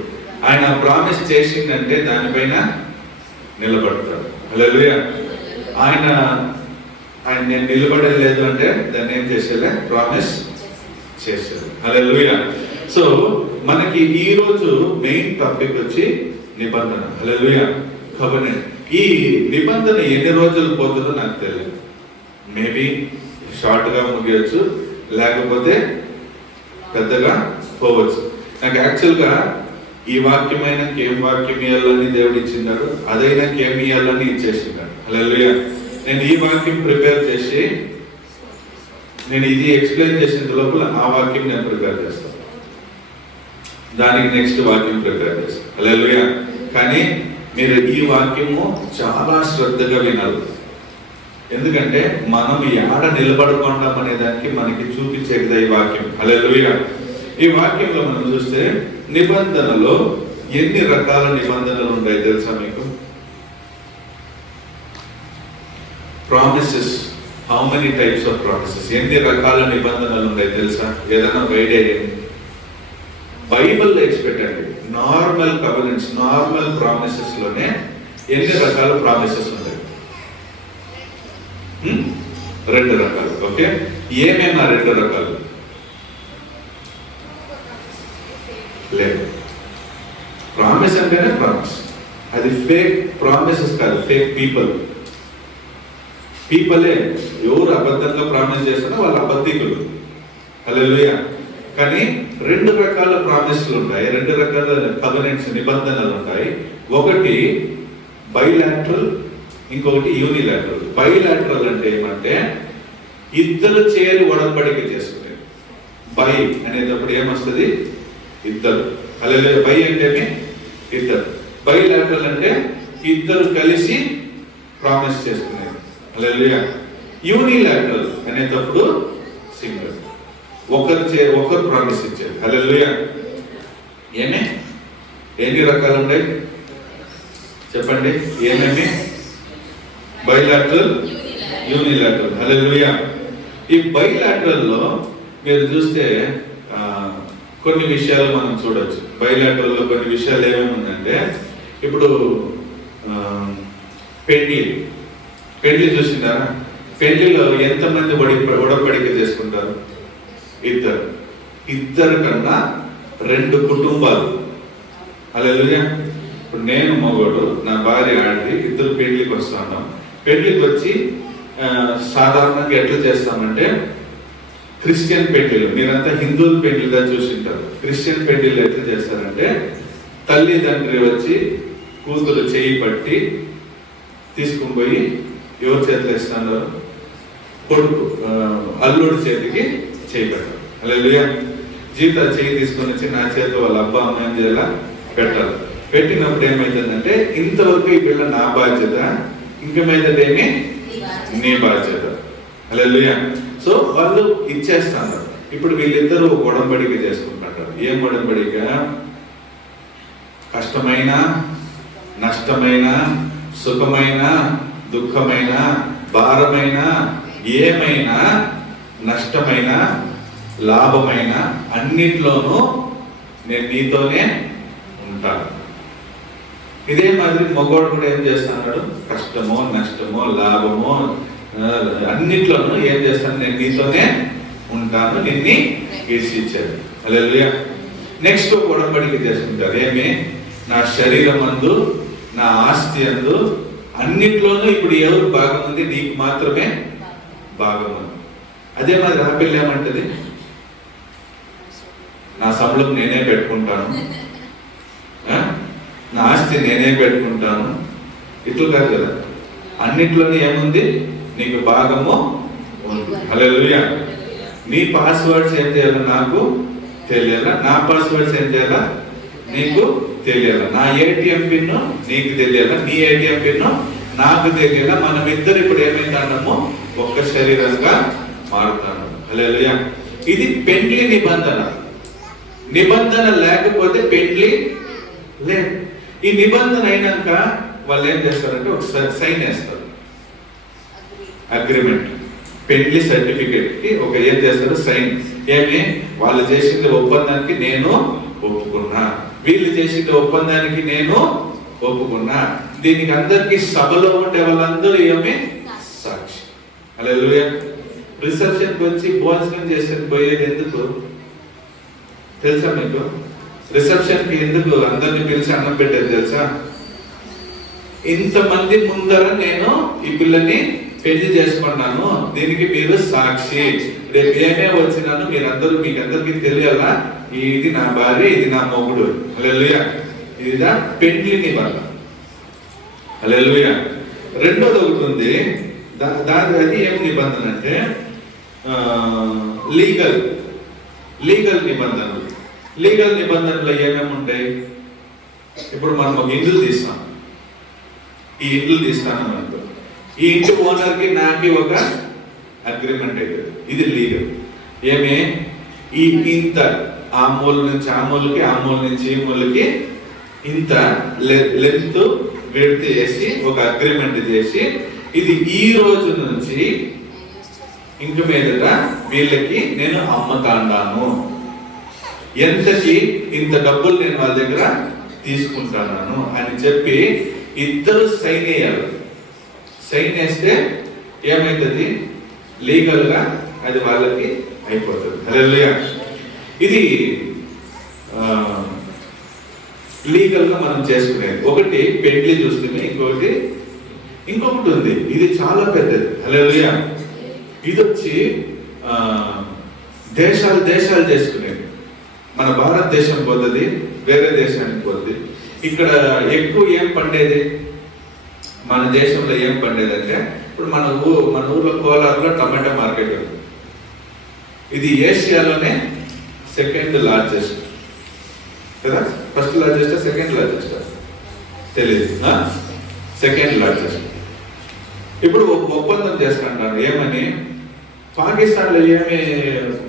ఆయన ప్రామిస్ చేసిందంటే దానిపైన నిలబడతాడు. హల్లెలూయా. ఆయన నేను నిలబడలేదు అంటే దాన్ని ఏం చేసేలే? ప్రామిస్ చేశారు. హల్లెలూయా. సో మనకి ఈ రోజు మెయిన్ టాపిక్ వచ్చి నిబంధన. హల్లెలూయా. కవెనెంట్. ఈ నిబంధన ఎన్ని రోజులు పోతుందో నాకు తెలియదు. మేబీ షార్ట్గా ముగియచ్చు, లేకపోతే పెద్దగా పోవచ్చు. నాకు యాక్చువల్గా ఈ వాక్యమైన కేం వాక్యం ఇవ్వాలని దేవుడు ఇచ్చిన్నాడు, అదైనా కేం ఇవ్వాలని ఇచ్చేసినాడు. హల్లెలూయా. నేను ఈ వాక్యం ప్రిపేర్ చేసి నేను ఇది ఎక్స్ప్లెయిన్ చేసిన లోపల ఆ వాక్యం నేను ప్రిపేర్ చేస్తాను, దానికి నెక్స్ట్ వాక్యం ప్రిపేర్ చేస్తాను. హల్లెలూయా. కానీ మీరు ఈ వాక్యము చాలా శ్రద్ధగా వినాలి. ఎందుకంటే మనం ఏడ నిలబడుకుంటాం అనే దానికి మనకి చూపించేది ఈ వాక్యం. హల్లెలూయా. ఈ వాక్యంలో మనం చూస్తే నిబంధనలో ఎన్ని రకాల నిబంధనలు ఉన్నాయి తెలుసా మీకు? Promises, how many types of promises? ఎన్ని రకాల నిబంధనలు ఉన్నాయి తెలుసా? ఏదైనా ఐడియా ఏంటి? బైబిల్లో ఎక్స్పెక్టెడ్ నార్మల్ కవెనెంట్స్, నార్మల్ ప్రామిసెస్ లోనే ఎన్ని రకాల ప్రామిసెస్ ఉన్నాయి? 2 రకాలు. ఓకే, ఏమేమా 2 రకాలు? లేదు, ప్రామిస్ అంటేనే ప్రామిస్. అది ఫేక్ ప్రామిసెస్ కాదు, ఫేక్ పీపులే. ఎవరు అబద్ధంగా ప్రామిస్ చేస్తారో వాళ్ళు అబద్ధికులు. హల్లెలూయా. కానీ 2 రకాల ప్రామిస్లు ఉంటాయి, 2 రకాల కవెనెంట్స్, నిబంధనలు ఉంటాయి. ఒకటి బైలాటరల్, ఇంకొకటి యూనిలాటరల్. బైలాటరల్ అంటే ఏమంటే ఇద్దరు చేరి ఒడంబడిక చేసుకునేది. బై అనేటప్పుడు ఏమొస్తుంది? ఇద్దరు. హల్లెలూయా. బై అంటేనే ఇద్దరు. బైలాటరల్ అంటే ఇద్దరు కలిసి ప్రామిస్ చేసుకునేది. హల్లెలూయా. యూనిలాటరల్ అనేటప్పుడు సింగిల్, ఒకరు ప్రామిస్ ఇచ్చారు. హల్లెలూయా. ఎన్ని రకాలు ఉన్నాయి చెప్పండి? ఏమేమి? Bilateral, unilateral. హల్లెలూయా. ఈ బైలాటరల్ లో మీరు చూస్తే కొన్ని విషయాలు మనం చూడొచ్చు. బైలాటరల్ లో కొన్ని విషయాలు ఏమేమి ఉందంటే, ఇప్పుడు పెళ్లి చూసింటారా? పెళ్లిలో ఎంతమంది ఉడబడిక చేసుకుంటారు? ఇద్దరు కన్నా 2 కుటుంబాలు. హల్లెలూయా. ఇప్పుడు నేను మగోడు, నా భార్య ఆంటీ, ఇద్దరు పెళ్లికి వస్తున్నాం. పెళ్లికి వచ్చి సాధారణంగా ఎట్లా చేస్తామంటే, క్రిస్టియన్ పెళ్లిలు, మీరంతా హిందువుల పెళ్లిగా చూసింటారు. క్రిస్టియన్ పెళ్లిలు ఎట్లా చేస్తారంటే, తల్లిదండ్రి వచ్చి కూతురు చేయి పట్టి తీసుకుని పోయి ఎవరి చేతిలో ఇస్తున్నారు? కొడుకు అల్లుడి చేతికి చేయి పెట్టారు. హల్లెలూయా. జీవితాలు చేయి తీసుకొని వచ్చి నా చేతిలో వాళ్ళ అబ్బా అమ్మ ఏం చేయాలా? పెట్టాలి. పెట్టినప్పుడు ఏమైతుందంటే, ఇంతవరకు ఈ పిల్ల నా బాధ్యత, ఇంక మీదటేమి నీ బాధ్యత. హల్లెలూయా. సో వాళ్ళు ఇచ్చేస్తారు. ఇప్పుడు వీళ్ళిద్దరూ ఉడంబడిక చేసుకుంటారు. ఏం ఉడంబడిక? కష్టమైన, నష్టమైన, సుఖమైన, దుఃఖమైన, భారమైన, ఏమైనా, నష్టమైన, లాభమైన అన్నిట్లోనూ నేను నీతోనే ఉంటాను. ఇదే మాదిరి మగవాడు కూడా ఏం చేస్తున్నాడు? కష్టమో, నష్టమో, లాభమో అన్నిట్లోనూ ఏం చేస్తాను? నేను నీతోనే ఉంటాను, నిన్ను గీసిచ్చాడు. హల్లెలూయా. నెక్స్ట్ ఉడంబడిక చేసుకుంటారు. ఏమి? నా శరీరం అందు, నా ఆస్తి అందు, అన్నిట్లోనూ ఇప్పుడు ఎవరు భాగం ఉంది? నీకు మాత్రమే భాగం ఉంది. అదే మాది రాపిల్ల ఏమంటది? నా సంబళం నేనే పెట్టుకుంటాను, నా ఆస్తి నేనే పెట్టుకుంటాను. ఇట్లు కాదు కదా. అన్నిట్లోనే ఏముంది? నీకు భాగము ఉంది. హల్లెలూయా. నీ పాస్వర్డ్స్ ఏం చేయాలా? నాకు తెలియాలా. నా పాస్వర్డ్స్ ఏం చేయాలా? నీకు తెలియాలా. నా ఏటీఎం పిన్ నీకు తెలియాలా, నీ ఏటీఎం పిన్ నాకు తెలియాలా. మనం ఇద్దరు ఇప్పుడు ఏమైందన్నామో ఒక్క శరీరంగా మారుతాను. హల్లెలూయా. ఇది పెండ్లి నిబంధన. నిబంధన లేకపోతే పెండ్లి లేదు. ఈ నిబంధన అయినాక వాళ్ళు ఏం చేస్తారంటే ఒక సైన్ వేస్తారు, అగ్రిమెంట్. పెండ్లి సర్టిఫికేట్ కి ఒక ఏం చేస్తారు? సైన్. ఏమి? వాళ్ళు చేసిన ఒప్పందానికి నేను ఒప్పుకున్నా, వీళ్ళు చేసిన ఒప్పందానికి నేను ఒప్పుకున్నా. దీనికి అందరికి సభలో ఉండే వాళ్ళందరూ ఏమి? సాక్షి. హల్లెలూయా. రిసెప్షన్ కి వచ్చి భోజనం చేసి పోయేది ఎందుకు తెలుసా మీకు? రిసెప్షన్ కి ఎందుకు అందరిని పిలిచి అన్నం పెట్టేది తెలుసా? ఇంతమంది ముందర నేను ఈ పిల్లని పెళ్లి చేసుకున్నాను, దీనికి మీరు సాక్షి. రేపు ఏమే వచ్చినాను మీరందరూ, మీకు అందరికి తెలియాలా, ఇది నా భార్య, ఇది నా మొగుడు. హల్లెలూయా. ఇదిదా పెండ్లి నిబంధన. హల్లెలూయా. రెండోది ఒకటి ఉంది, దాని అది ఏం నిబంధన అంటే లీగల్ నిబంధనలు. లీగల్ నిబంధనలు ఏమేమి ఉంటాయి? ఇప్పుడు మనం ఒక ఇల్లు తీస్తాం, ఈ ఇల్లు తీస్తాను అనుకో, ఈ ఇంటి ఓనర్ కి నాకు ఒక అగ్రిమెంట్ అవుతుంది. ఇది లీగల్. ఏమి? ఈ ఇంత ఆ మూల నుంచి ఆ మూలకి, ఆ మూల నుంచి ఈ మూలకి ఇంత లెంత్ విడ్త్ చేసి ఒక అగ్రిమెంట్ చేసి, ఇది ఈ రోజు నుంచి ఇంక మీదట వీళ్ళకి నేను అమ్మతాండాను, ఎంతకి ఇంత డబ్బులు నేను వాళ్ళ దగ్గర తీసుకుంటాను అని చెప్పి ఇద్దరు సైన్ వేయాలి. సైన్ వేస్తే ఏమైతుంది? లీగల్ గా అది వాళ్ళకి అయిపోతుంది. హల్లెలూయా. ఇది లీగల్ గా మనం చేసుకునేది. ఒకటి పెళ్లి చూసుకుని, ఇంకొకటి ఉంది, ఇది చాలా పెద్దది. హల్లెలూయా. ఇది వచ్చి దేశాలు చేసుకునేది. మన భారతదేశం పోతుంది, వేరే దేశానికి పోతుంది. ఇక్కడ ఎక్కువ ఏం పండేది? మన దేశంలో ఏం పండేది అంటే, ఇప్పుడు మన ఊర్లో కోలార్లో టమాటా మార్కెట్ ఉంది. ఇది ఏషియాలోనే సెకండ్ లార్జెస్ట్ కదా. ఫస్ట్ లార్జెస్ట్, సెకండ్ లార్జెస్ట్ తెలియదు. Second largest. ఇప్పుడు ఒక ఒప్పందం చేసుకుంటాను. ఏమని? పాకిస్తాన్లో ఏమి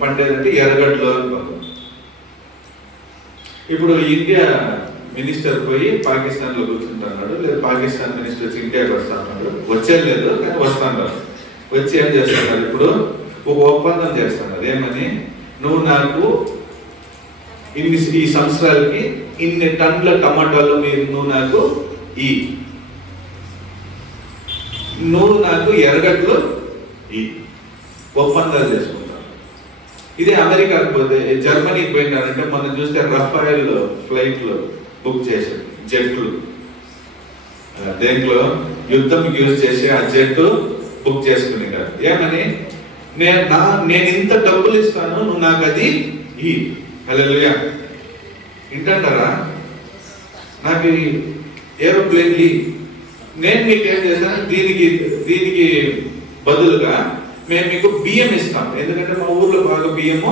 పండేదంటే ఎర్రగడ్డలు అనుకోండి. ఇప్పుడు ఇండియా మినిస్టర్ పోయి పాకిస్తాన్ లో కూర్చుంటున్నాడు, లేదా పాకిస్తాన్ మినిస్టర్ వచ్చి ఇండియాకి వస్తున్నాడు. వచ్చేది లేదు కానీ వస్తున్నారు. వచ్చి ఏం చేస్తున్నారు, ఇప్పుడు ఒక ఒప్పందం చేస్తున్నారు. ఏమని, నువ్వు నాకు ఈ సంవత్సరాలకి ఇన్ని టన్నుల టమాటాలు నువ్వు నాకు నువ్వు నాకు ఎర్రగడ్డలు ఒప్పందాలు చేసుకుంటావు. ఇదే అమెరికాకి పోతే, జర్మనీకి పోయినారంటే మనం చూస్తే రఫాయల్ ఫ్లైట్లు బుక్ చేశారు, జెట్లు, దేంట్లో యుద్ధంకి యూజ్ చేసే ఆ జెట్ బుక్ చేసుకునేటారు. ఏమని, నేను ఇంత డబ్బులు ఇస్తాను, నువ్వు నాకు అది హల్లెలూయా. వింటారా, నాకు ఏరోప్లేన్ నేను మీకు ఏం చేశాను, దీనికి బదులుగా మేము మీకు బియ్యం ఇస్తాం, ఎందుకంటే మా ఊర్లో బాగా బియ్యము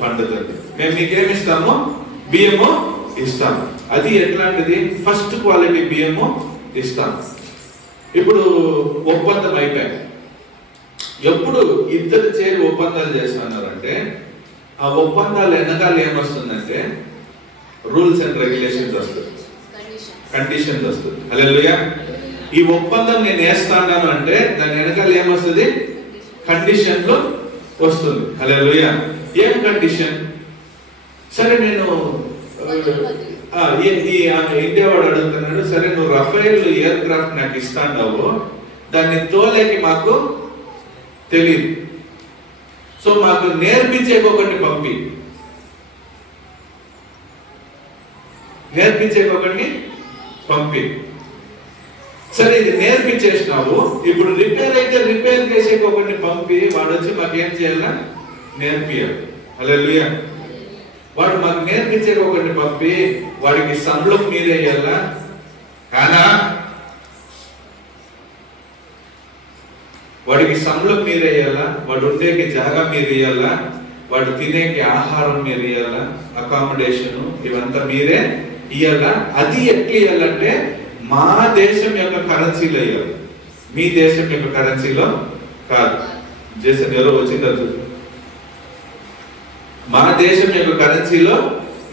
పండుతుంది. మేము మీకు ఏమి ఇస్తాము, బియ్యము ఇస్తాము. అది ఎట్లాంటిది, ఫస్ట్ క్వాలిటీ బియ్యము ఇస్తాం. ఇప్పుడు ఒప్పందం అయిపోయాయి. ఎప్పుడు ఇద్దరు చేరి ఒప్పందాలు చేస్తున్నారంటే ఆ ఒప్పందాలు వెనకాల ఏమొస్తుందంటే రూల్స్ అండ్ రెగ్యులేషన్స్ వస్తుంది, కండిషన్స్ వస్తుంది. హల్లెలూయా. ఈ ఒప్పందం నేను వేస్తాను అంటే దాని వెనకాల ఏమొస్తుంది, కండిషన్లు వస్తుంది. హల్లెలూయా. ఏం కండిషన్? సరే, నేను ఇండియా వాడు అడుగుతున్నాడు, సరే నువ్వు రఫేల్ ఎయిర్ క్రాఫ్ట్ నాకు ఇస్తాండావు, దాన్ని తోలేకి మాకు తెలియదు, సో మాకు నేర్పించే ఒకరిని పంపి. సరే, ఇది నేర్పించేసినావు, ఇప్పుడు రిపేర్ అయితే రిపేర్ చేసే ఒకరిని పంపి, వాడు వచ్చి మాకు ఏం చేయాలా, నేర్పియాలి. హల్లెలూయా. వాడు మాకు నేర్పించే ఒకరిని పంపి, వాడికి సంబళం మీరే ఇయ్యాలా, కానా? వాడికి సంబళం మీరు ఇయ్యాలా, వాడు ఉండేకి జాగా మీరు ఇయ్యాలా, వాడు తినేకి ఆహారం మీరు ఇయ్యాలా, అకామిడేషన్ ఇవంతా మీరే ఇయ్యాలా. అది ఎట్లా ఇయ్యాలంటే మా దేశం యొక్క కరెన్సీలో ఇయ్యాలి, మీ దేశం యొక్క కరెన్సీలో కాదు. దేశం ఎవరో వచ్చింది, మా దేశం యొక్క కరెన్సీలో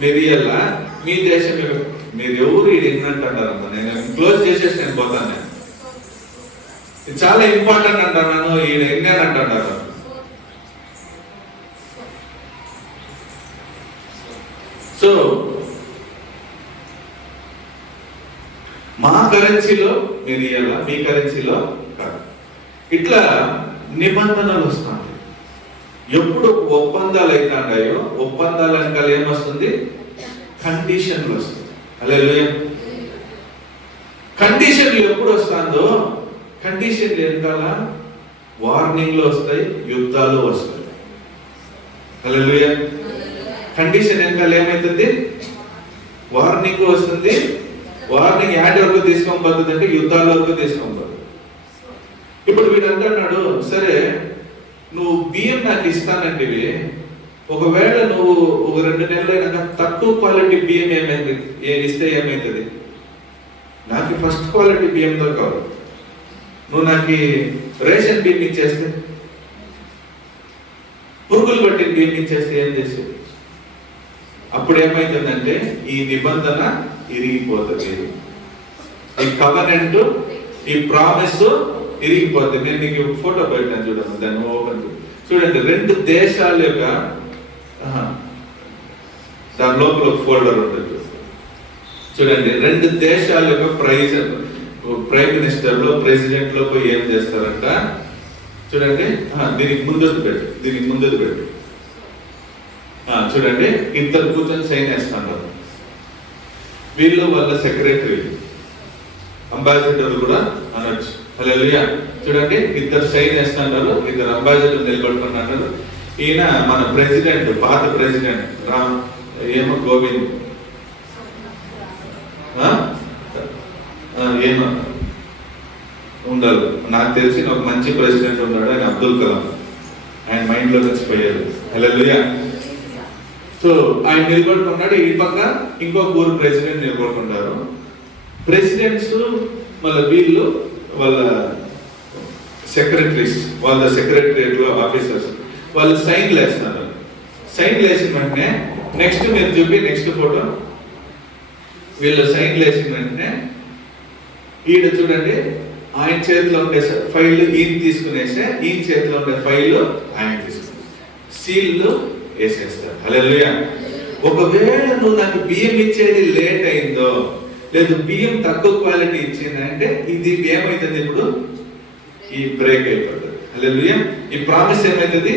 మీరు ఇయ్యాలా, మీ దేశం యొక్క. మీరు ఎవరు ఇది ఏంటంటారమ్మా, నేను క్లోజ్ చేసేసి నేను పోతాను. ఇది చాలా ఇంపార్టెంట్ అంటున్నాను, ఈయన ఎన్నేని అంటున్నారు. సో మా కరెన్సీలో మీరు ఇయ్యాలా, మీ కరెన్సీలో కాదు. ఇట్లా నిబంధనలు వస్తాయి. ఎప్పుడు ఒప్పందాలు అవుతాయో ఒప్పందాల వెనకాల ఏమొస్తుంది, కండిషన్లు వస్తుంది. హల్లెలూయా. కండిషన్లు ఎప్పుడు వస్తుందో, కండిషన్లు వెనకాల వార్నింగ్లు వస్తాయి, యుద్ధాలు వస్తాయి. హల్లెలూయా. కండిషన్ వెనకాల ఏమైతుంది, వార్నింగ్ వస్తుంది. వార్నింగ్ యాడ్ వరకు తీసుకొని పోతుంది అంటే యుద్ధాల వరకు తీసుకొని పోతుంది. ఇప్పుడు వీడు అంటున్నాడు, సరే నువ్వు బియ్యం నాకు ఇస్తానంటివి, ఒకవేళ నువ్వు ఒక 2 నెలలు అయినాక తక్కువ క్వాలిటీ బియ్యం ఇస్తే ఏమైతుంది, నాకు ఫస్ట్ క్వాలిటీ బియ్యంతో కావాలి. నువ్వు నాకు రేషన్ బియ్యం ఇచ్చేస్తే, పురుగులు పట్టిన బియ్యం ఇచ్చేస్తే ఏం చేసేది? అప్పుడు ఏమైతుందంటే ఈ నిబంధన ఇరిగిపోతుంది, ఈ కవెనెంట్, ఈ ప్రామిస్ ఇరిగిపోతుంది. నేను నీకు ఫోటో పెట్టాను చూడండి, దాన్ని ఓపెన్ చూడండి. 2 దేశాల యొక్క దాని లోపల ఫోల్డర్ ఉంటుంది చూడండి. 2 దేశాల యొక్క ప్రైమ్ మినిస్టర్లు, ప్రెసిడెంట్ లో పోయి ఏం చేస్తారంట చూడండి. దీనికి ముందది పెట్టు చూడండి. ఇద్దరు కూర్చొని సైన్ వేస్తున్నారు. వీళ్ళు వాళ్ళ సెక్రటరీ, అంబాసిడర్ కూడా అనొచ్చు. హల్లెలూయా. చూడండి, ఇద్దరు సైన్ వేస్తున్నారు, ఇద్దరు అంబాసిడర్ నిలబడుతున్నారు. ఈయన మన ప్రెసిడెంట్, పాత ప్రెసిడెంట్ ఏమో గోవింద్ ఏమో ఉండాలి, నాకు తెలిసిన ఒక మంచి ప్రెసిడెంట్ ఉన్నాడు, ఆయన అబ్దుల్ కలాం. ఆయన మైండ్ లో వచ్చిపోయారు. హల్లెలూయా. సో ఆయన నిలబడుకున్నాడు. ఈ పక్క ఇంకో ఊరు ప్రెసిడెంట్ నిలబడుకుంటారు. ప్రెసిడెంట్స్ మళ్ళీ వీళ్ళు వాళ్ళ సెక్రటరీస్, వాళ్ళ సెక్రటరియట్ లో ఆఫీసర్స్ వాళ్ళు సైన్లు వేస్తున్నారు. సైన్లు వేసిన వెంటనే నెక్స్ట్ మీరు చూపి నెక్స్ట్ ఫోటో. వీళ్ళు సైన్లు వేసిన వెంటనే ఈడ చూడండి ఆయన చేతిలో ఉండే ఫైల్ ఈయన తీసుకునేస్తే ఈయన చేతిలో ఉండే ఫైల్ ఆయన తీసుకుని సీల్లు వేసేస్తారు. హల్లెలూయా. ఒకవేళ నువ్వు నాకు బియ్యం ఇచ్చేది లేట్ అయిందో, లేదు బియ్యం తక్కువ క్వాలిటీ ఇచ్చిందంటే ఇది ఏమైతుంది? ఇప్పుడు ఈ బ్రేక్ అయిపోతుంది. హల్లెలూయా. ఈ ప్రామిస్ ఏమైతుంది?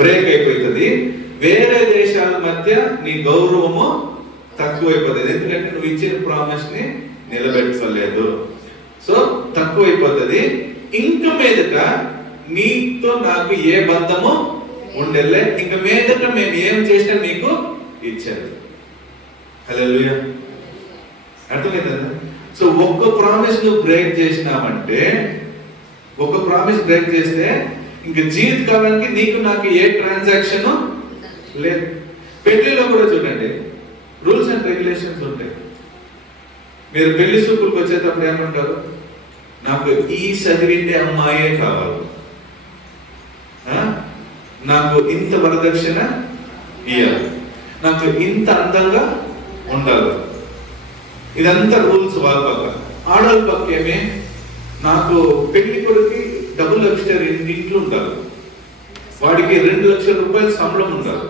బ్రేక్ అయిపోతుంది. వేరే దేశాల మధ్య నీ గౌరవము తక్కువైపోతుంది. ఎందుకంటే నువ్వు ఇచ్చిన ప్రామిస్ ని నిలబెట్టుకోలేదు. సో తక్కువైపోతుంది. ఇంక మీదట నీతో నాకు ఏ బంధము ఉండలే. ఇంక మీదట మేము ఏం చేసినా నీకు ఇచ్చారు. హల్లెలూయా. అర్థమైందా? సో ఒక్క ప్రామిస్ నువ్వు బ్రేక్ చేసినావంటే, ఒక ప్రామిస్ బ్రేక్ చేస్తే ఇంక జీవితకాలానికి నీకు నాకు ఏ ట్రాన్సాక్షన్ లేదు. పెళ్లిలో కూడా చూడండి, రూల్స్ అండ్ రెగ్యులేషన్స్ ఉంటాయి. మీరు పెళ్లి చూపులకు వచ్చేటప్పుడు ఏమంటారు? నాకు ఈ చదివిండే అమ్మాయే కావాలి, నాకు ఇంత వరదక్షిణ ఇవ్వాలి, నాకు ఇంత అందంగా ఉండాలి. ఇదంతా రూల్స్ వాళ్ళ పక్క. ఆడవాళ్ళ పక్క ఏమే, నాకు పెళ్లి కొడుకు డబుల్ లక్షర్ ఇంట్లో ఉండాలి, వాడికి 2 లక్షల రూపాయలు సంబళం ఉండాలి.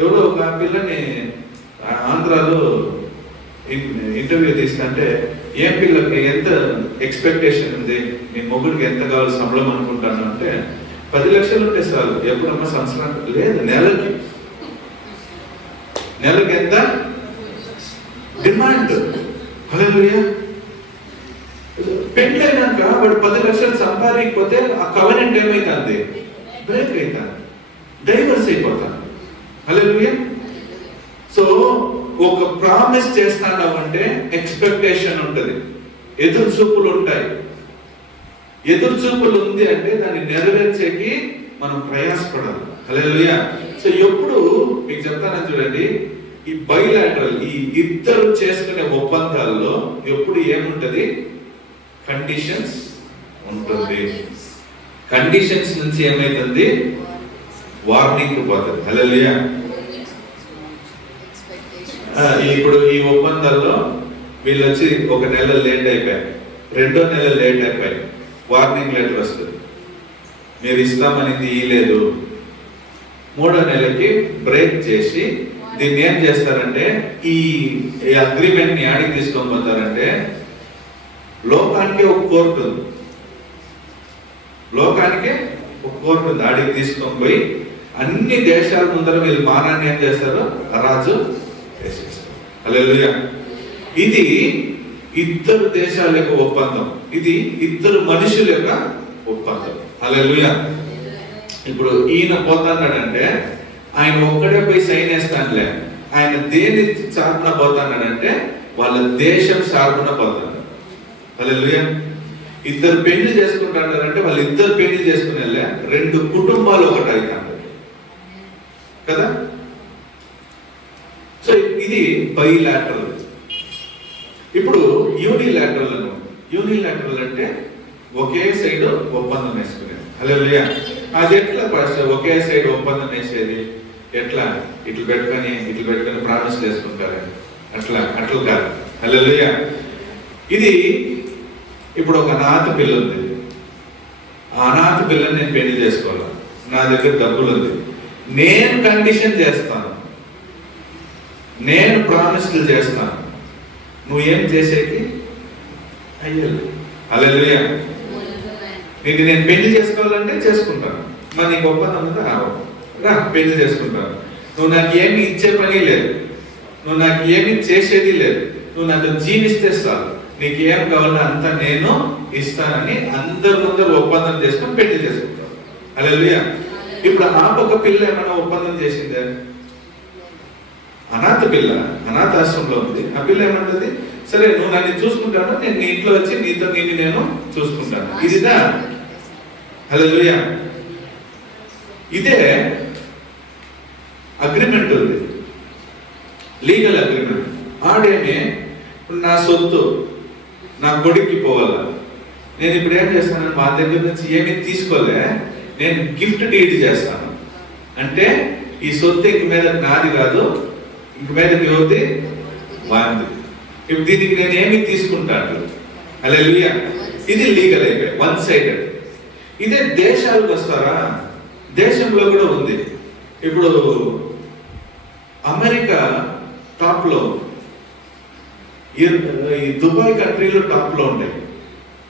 ఎవరో ఒక పిల్లని ఆంధ్రాలో ఇంటర్వ్యూ తీసుకుంటే, ఏం పిల్లకి ఎంత ఎక్స్పెక్టేషన్ ఉంది, మీ మొగుడికి ఎంత కావాలి సంబళం అనుకుంటాను అంటే, 10 లక్షలు ఉంటే చాలు. ఎప్పుడమ్మా? సంవత్సరానికి లేదు, నెలకి ఎంత డిమాండ్. హల్లెలూయా. పెళ్ళైనాక వాడు 10 లక్షలు సంపాదించకపోతే ఆ కవెనెంట్ ఏమైతుంది? బ్రేక్ అవుతుంది, డైవర్స్ అయిపోతాను. హల్లెలూయా. సో ఒక ప్రామిస్ చేస్తాను అంటే ఎక్స్పెక్టేషన్ ఉంటుంది, ఎదురు చూపులు ఉంటాయి. ఎదురు చూపులు ఉంది అంటే దాన్ని నెరవేర్చేకి మనం ప్రయాసపడాలి. హల్లెలూయా. సో ఎప్పుడు మీకు చెప్తానని చూడండి, ఈ బైలాటరల్, ఈ ఇద్దరు చేసుకునే ఒప్పందాల్లో ఎప్పుడు ఏముంటది? కండిషన్స్ ఉంటుంది. కండిషన్స్ నుంచి ఏమైతుంది? వార్నింగ్ పోతుంది. హల్లెలూయా. ఇప్పుడు ఈ ఒప్పందాల్లో వీళ్ళు వచ్చి 1 నెల లేట్ అయిపోయారు, 2వ నెల లేట్ అయిపోయాయి, వార్నింగ్ లెటర్ వస్తుంది, మీరు ఇస్తామనేది ఇయ్యలేదు. 3వ నెలకి బ్రేక్ చేసి దీన్ని ఏం చేస్తారంటే, ఈ అగ్రిమెంట్ ని ఆడికి తీసుకొని పోతారంటే, లోకానికి ఒక కోర్టు ఉంది, లోకానికి ఒక కోర్టు ఉంది, ఆడికి తీసుకొని పోయి అన్ని దేశాల ముందర వీళ్ళు మానాన్ని ఏం చేస్తారు? రాజు చేసేస్తారు. హల్లెలూయా. ఇది ఇద్దరు దేశాల యొక్క ఒప్పందం, ఇది ఇద్దరు మనుషుల యొక్క ఒప్పందం. హల్లెలూయా. ఇప్పుడు ఈయన పోతాన్నాడంటే ఆయన ఒక్కడే పోయి సైన్ వేస్తానులే, ఆయన దేని సాధన పోతాన్నాడంటే వాళ్ళ దేశం సాధన పోతాడు. హల్లెలూయా. ఇద్దరు పెళ్లి చేసుకుంటాడంటే వాళ్ళు ఇద్దరు పెళ్లి చేసుకునే 2 కుటుంబాలు ఒకటి అవుతాడు కదా. సో ఇది బైలాటరల్. ఇప్పుడు యూనిలాటరల్. యూనిలాటరల్ అంటే ఒకే సైడ్ ఒప్పందం వేసుకునేది. హల్లెలూయా. అది ఎట్లా పాస్టర్ ఒకే సైడ్ ఒప్పందం వేసేది? ఎట్లా? ఇట్లు పెట్టుకొని ప్రామిస్ చేసుకుంటారు, అట్లా కాదు. హల్లెలూయా. ఇది ఇప్పుడు ఒక అనాథ పిల్ల ఉంది, ఆ అనాథ పిల్లని నేను పెళ్లి చేసుకోవాలి, నా దగ్గర డబ్బులు ఉంది, నేను కండిషన్ చేస్తాను, నేను ప్రామిస్లు చేస్తాను, నువ్వేం చేసేకి అయ్యలు. హల్లెలూయా. నీకు నేను పెళ్లి చేసుకోవాలంటే చేసుకుంటాను, మరి నీకు ఒప్పందం ఉందా? రా పెళ్లి చేసుకుంటాను. నువ్వు నాకు ఏమి ఇచ్చే పని లేదు, నువ్వు నాకు ఏమి చేసేది లేదు, నువ్వు నాకు జీవిస్తే చాలు, నీకు ఏం కావాలో అంతా నేను ఇస్తానని అందరి ముందర ఒప్పందం చేసుకొని పెళ్లి చేసుకుంటాను. హల్లెలూయా. ఇప్పుడు ఆ ఒక పిల్ల ఏమైనా ఒప్పందం చేసిందే? అనాథ పిల్ల అనాథాశ్రమంలో ఉంది. ఆ పిల్ల ఏమంటుంది? సరే నువ్వు నన్ను చూసుకుంటాను, నేను నీ ఇంట్లో వచ్చి నీతో నేను చూసుకుంటాను. ఇదిదా? హల్లెలూయా. ఇదే అగ్రిమెంట్ ఉంది, లీగల్ అగ్రిమెంట్. ఆడేమే నా సొత్తు నా కొడుక్కి పోవాలా, నేను ఇప్పుడు ఏం చేస్తాను, మా దగ్గర నుంచి ఏమీ తీసుకోలే, నేను గిఫ్ట్ డీడ్ చేస్తాను. అంటే ఈ సొత్తు ఇంక మీద నాది కాదు, ఇంక మీద ఎవరిది? వాంది. ఇప్పుడు దీనికి నేను ఏమి తీసుకుంటాను. హల్లెలూయా. ఇది లీగల్ అయిపోయి వన్ సైడెడ్. ఇదే దేశాలకు వస్తారా, దేశంలో కూడా ఉంది. ఇప్పుడు అమెరికా టాప్ లో, ఈ దుబాయ్ కంట్రీలు టాప్ లో ఉంటాయి.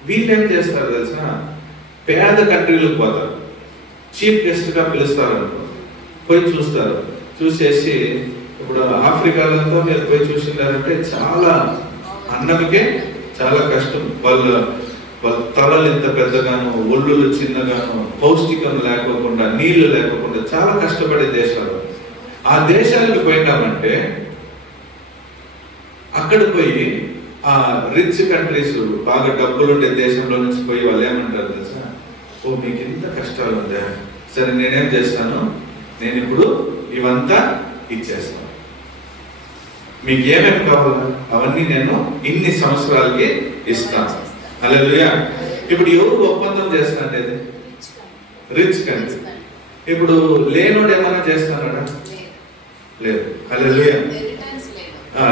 వీళ్ళు ఏం చేస్తారు తెలుసా, పేద కంట్రీలకు పోతారు, చీఫ్ గెస్ట్ గా పిలుస్తారు అనుకో, పోయి చూస్తారు. చూసేసి ఇప్పుడు ఆఫ్రికాలో మీరు పోయి చూసినారంటే చాలా అన్నమికే చాలా కష్టం. వాళ్ళ తలలు ఎంత పెద్దగాను, ఒళ్ళు చిన్నగాను, పౌష్టికం లేకోకుండా, నీళ్లు లేకోకుండా చాలా కష్టపడే దేశాలు. ఆ దేశాలకు పోయినామంటే అక్కడ పోయి ఆ రిచ్ కంట్రీస్, బాగా డబ్బులుండే దేశంలో నుంచి పోయి వాళ్ళు ఏమంటారు తెలుసా, ఓ మీకు ఇంత కష్టాలు ఉందా, సరే నేనేం చేస్తాను, నేను ఇప్పుడు ఇవంతా ఇచ్చేస్తాను, మీకు ఏమేమి కావాలా అవన్నీ నేను ఇన్ని సంవత్సరాలకి ఇస్తాను. హల్లెలూయా. ఇప్పుడు ఎవరు ఒప్పందం చేస్తానంటే రిచ్ కంట్రీ. ఇప్పుడు లేనోడు ఏమైనా చేస్తానడా? లేదు. హల్లెలూయా.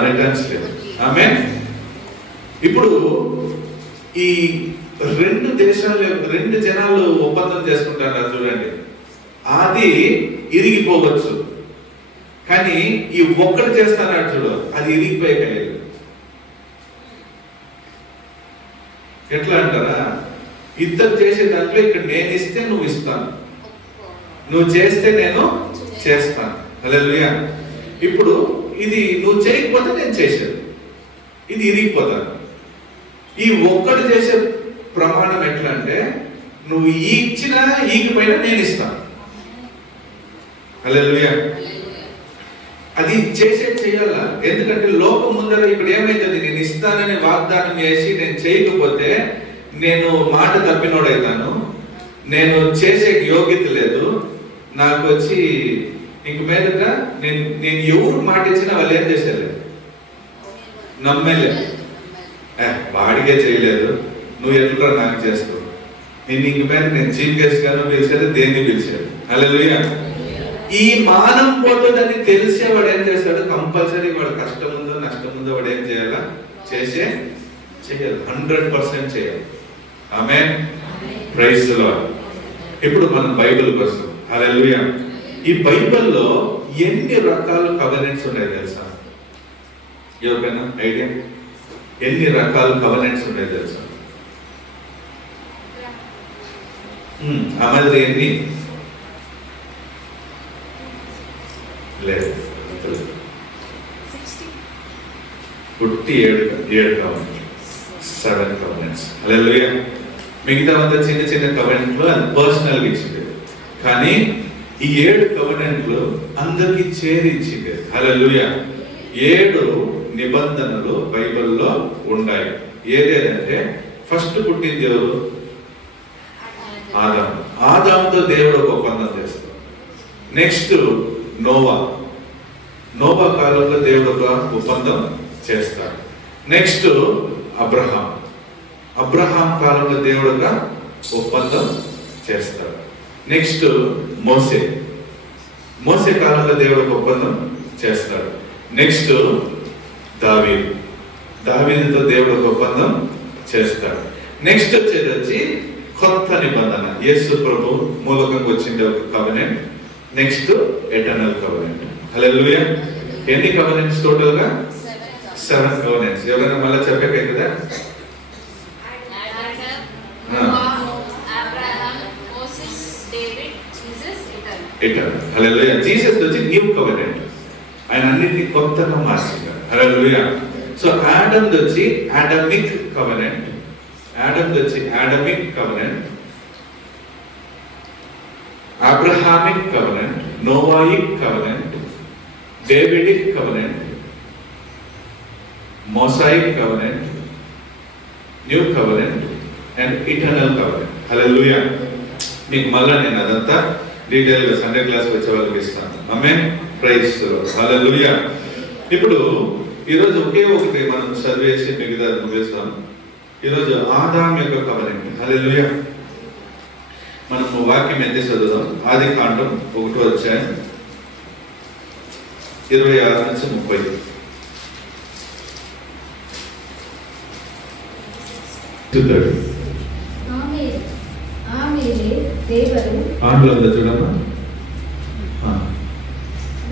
రిటర్న్స్ లేదు. ఆమేన్. ఇప్పుడు ఈ రెండు దేశాలు, రెండు జనాలు ఒప్పందం చేసుకుంటారు చూడండి, అది ఇరిగిపోవచ్చు. కానీ ఈ ఒక్కడు చేస్తానన్నాడు చూడు, అది ఇరిగిపోయలేదు. ఎట్లా అంటారా, ఇద్దరు చేసే దాంట్లో ఇక్కడ నేను ఇస్తే నువ్వు ఇస్తాను, నువ్వు చేస్తే నేను చేస్తాను. హల్లెలూయా. ఇప్పుడు ఇది నువ్వు చేయకపోతే నేను చేశాను, ఇది ఇరిగిపోతాను. ఈ ఒక్కడు చేసే ప్రమాణం ఎట్లా అంటే, నువ్వు ఇచ్చినా ఈగిపోయినా నేను ఇస్తాను. హల్లెలూయా. అది చేయాలా, ఎందుకంటే లోకం ముందర ఇప్పుడు ఏమైతుంది, నేను ఇస్తానని వాగ్దానం చేసి నేను చేయకపోతే నేను మాట తప్పినోడైతాను, నేను చేసే యోగ్యత లేదు, నాకు వచ్చి ఇంక మీదట నేను ఎవరు మాట ఇచ్చినా వాళ్ళు ఏం చేసేది, నమ్మలేదు, వాడికే చేయలేదు, నువ్వు ఎట్లా నాకు చేస్తావు, నేను ఇంక మీద నేను చీఫ్ గెస్ట్ గాను పిలిచాడు, దేన్ని పిలిచాడు. హల్లెలూయా. ఈ మానం పోతుందని తెలిసే వాడు ఏం చేస్తాడు, కంపల్సరీ వాడు కష్టం ఉందో నష్టం ఉందో వాడు ఏం చేయాలా, చేయాలి, 100% చేయాలి. ఆమేన్. Praise the Lord. ఇప్పుడు మనం బైబిల్కి వస్తాం. హల్లెలూయా. ఈ బైబిల్లో ఎన్ని రకాల కవెనెంట్స్ ఉన్నాయి తెలుసా? ఎవరికైనా ఐడియా? ఎన్ని రకాల కవెనెంట్స్ ఉన్నాయి తెలుసా? అమలు ఎన్ని లేదు, 7 కవెనెంట్స్. హల్లెలూయా. మిగతా అంతా చిన్న చిన్న కవెనెంట్లు, అది పర్సనల్గా ఇచ్చింది. కానీ ఈ 7 కవెనెంట్లు అందరికి చేరి ఇచ్చింది. హల్లెలూయా. 7 నిబంధనలు బైబిల్లో ఉన్నాయి. ఏదేదంటే ఫస్ట్ పుట్టింది ఎవరు? ఆదాము. ఆదాముతో దేవుడు ఒక ఒప్పందం చేస్తాడు. నెక్స్ట్ నోవా కాలంలో దేవుడు ఒక ఒప్పందం చేస్తాడు. నెక్స్ట్ అబ్రహాం కాలంలో దేవుడు ఒక ఒప్పందం చేస్తాడు. నెక్స్ట్ మోసే కాలంలో దేవుడు ఒక ఒప్పందం చేస్తాడు. నెక్స్ట్ దావీదుతో దేవుడు ఒక ఒప్పందం చేస్తాడు. నెక్స్ట్ వచ్చి కొత్త నిబంధన, యేసు ప్రభు మూలకంగా వచ్చింది ఒక covenant. Next eternal covenant. Hallelujah. ఎన్ని కవెనెంట్స్ టోటల్ గా? 7 కవెనెంట్స్. ఎవరైనా మళ్ళీ చెప్పే కదా? ఎటర్నల్. హల్లెలూయా. జీసస్ వచ్చి న్యూ కవెనెంట్, ఆయన అన్నిటినీ కొత్తగా మార్చారు. హల్లెలూయా. సో ఆడమ్ వచ్చి Adamic covenant, Abrahamic covenant, Noahic covenant, Davidic covenant, Mosaic covenant, new covenant and eternal covenant. Hallelujah. మీకు మళ్ళా నేను అదంతా డీటెయిల్ గా సండే క్లాస్ వచ్చే వాళ్ళకి ఇస్తాను. Amen. Praise the Lord. Hallelujah. ఇప్పుడు ఈరోజు ఒకటి మనం చదివేసి మిగతా ముగిస్తాం. ఈరోజు ఆదాము యొక్క కవెనెంట్. హల్లెలూయా. మనము వాక్యం ఎంత చదువుదాం? ఆదికాండం 1వ అధ్యాయం 26 నుంచి 30. ದೇವರು ಆಂಗ್ಲದ చూడమ్మా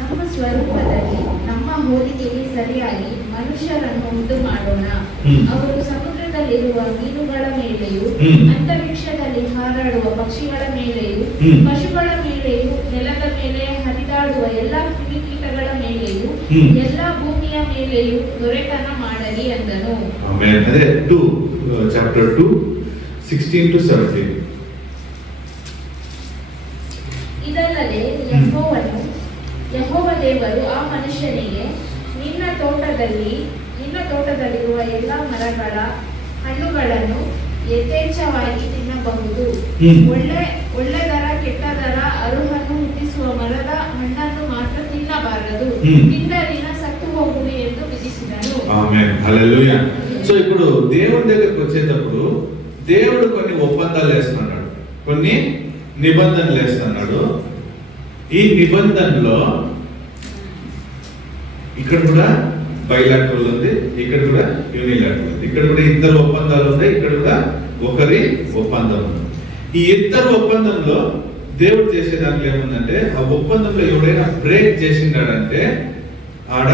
ನಮ್ಮ ಸ್ವರೂಪದಲ್ಲಿ ನಮ್ಮ ಹೋಲಿಕೆಗೆ ಸರಿಯಾಗಿ ಮನುಷ್ಯರನ್ನು ಉಂಟು ಮಾಡೋಣ. ಅವರು ಸಮುದ್ರದಲ್ಲಿರುವ ಮೀನುಗಳ ಮೇಲೆಯೂ ಅಂತರಿಕ್ಷದಲ್ಲಿ ಹಾರಾಡುವ ಪಕ್ಷಿಗಳ ಮೇಲೆಯೂ ಪಶುಗಳ ಮೇಲೆಯೂ ನೆಲದ ಮೇಲೆ ಹರಿದಾಡುವ ಎಲ್ಲ ಕ್ರಿಮಿಕೀಟಗಳ ಮೇಲೆಯೂ ಎಲ್ಲ ಭೂಮಿಯ ಮೇಲೆಯೂ ದೊರೆತನ ಮಾಡಲಿ ಅಂದನು. ಆಮೆನ್. ಅದೇ 2 ಚಾಪ್ಟರ್ 2 16 to 17. ಇದಲ್ಲದೆ ಯೆಹೋವ ದೇವರು ಆ ಮನುಷ್ಯನಿಗೆ ನಿನ್ನ ತೋಟದಲ್ಲಿರುವ ಎಲ್ಲ ಮರಗಳ ಹಣ್ಣುಗಳನ್ನು ಯಥೇಚ್ಛವಾಗಿ ತಿನ್ನಬಹುದು. ಒಳ್ಳೆದರ ಕೆಟ್ಟದರ ಅರುಹನ್ನು ಹುಟ್ಟಿಸುವ ಮರದ ಹಣ್ಣನ್ನು ಮಾತ್ರ ತಿನ್ನಬಾರದು, ತಿಂದರಿನ ಸತ್ತು ಹೋಗುವೆ ಎಂದು ವಿಧಿಸಿದನು. ఆమేన్. హల్లెలూయా. సో ఇప్పుడు దేవుని దగ్గరికి వచ్చేటప్పుడు దేవుడు కొన్ని ఒప్పందాలు వేస్తున్నాడు, కొన్ని నిబంధనలు వేస్తున్నాడు. ఈ నిబంధనలో ఇక్కడ కూడా బైలాటరల్ ఉంది, ఇక్కడ కూడా యూనిలాటరల్ ఉంది, ఇక్కడ కూడా ఇద్దరు ఒప్పందాలు ఉన్నాయి, ఇక్కడ కూడా ఒకరి ఒప్పందం ఉంది. ఈ ఇద్దరు ఒప్పందంలో దేవుడు చేసే దాంట్లో ఏముందంటే, ఆ ఒప్పందంలో ఎవడైనా బ్రేక్ చేసినాడంటే ఆడ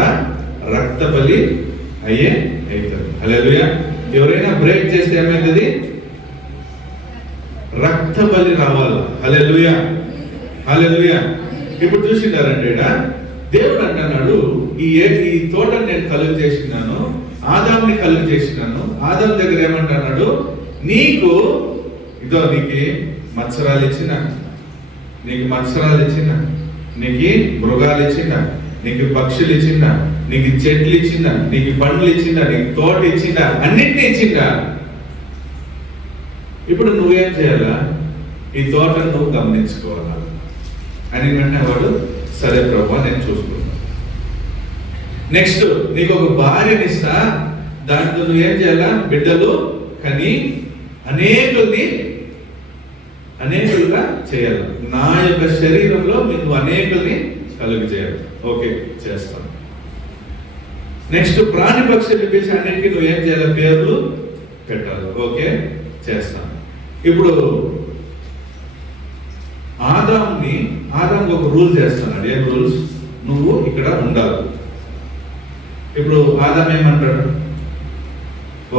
రక్త బలి అవుతారు. హల్లెలూయా. ఎవరైనా బ్రేక్ చేస్తే ఏమైతుంది? రక్త బలి రావాలి. హల్లెలూయా, హల్లెలూయా. ఇప్పుడు చూసినారంటే దేవుడు అంటున్నాడు, ఈ తోటను నేను కలుగు చేసినాను, ఆదాంని కలుగు చేసినాను. ఆదాం దగ్గర ఏమంటున్నాడు, నీకు నీకు మత్సరాలు ఇచ్చిన, నీకు మృగాలు ఇచ్చిన, నీకు పక్షులు ఇచ్చిన, నీకు చెట్లు ఇచ్చిన, నీకు పండ్లు ఇచ్చిన, నీకు తోట ఇచ్చిన, అన్నింటినీ ఇచ్చిన. ఇప్పుడు నువ్వేం చేయాలా? ఈ తోటను నువ్వు గమనించుకోవాలా అని వెంటనే వాడు, సరే ప్రభు నేను చూసుకుంటాను. నెక్స్ట్, నీకు ఒక భార్యని ఇస్తా, దాంట్లో నువ్వేం చేయాలా? బిడ్డలు కని అనేకులుగా చేయాలి. నా యొక్క శరీరంలో నువ్వు అనేకుల్ని కలుగు చేయాలి. ఓకే, చేస్తాను. నెక్స్ట్, ప్రాణి పక్షుల్ని పిలిచి అన్నింటికి నువ్వేం చేయాలి? పేర్లు పెట్టాలి. ఓకే, చేస్తాను. ఇప్పుడు ఆదాం ఒక రూల్ చేస్తున్నాడు. ఏం రూల్స్? నువ్వు ఇక్కడ ఉండాలి. ఇప్పుడు ఆదాం ఏమంటాడు?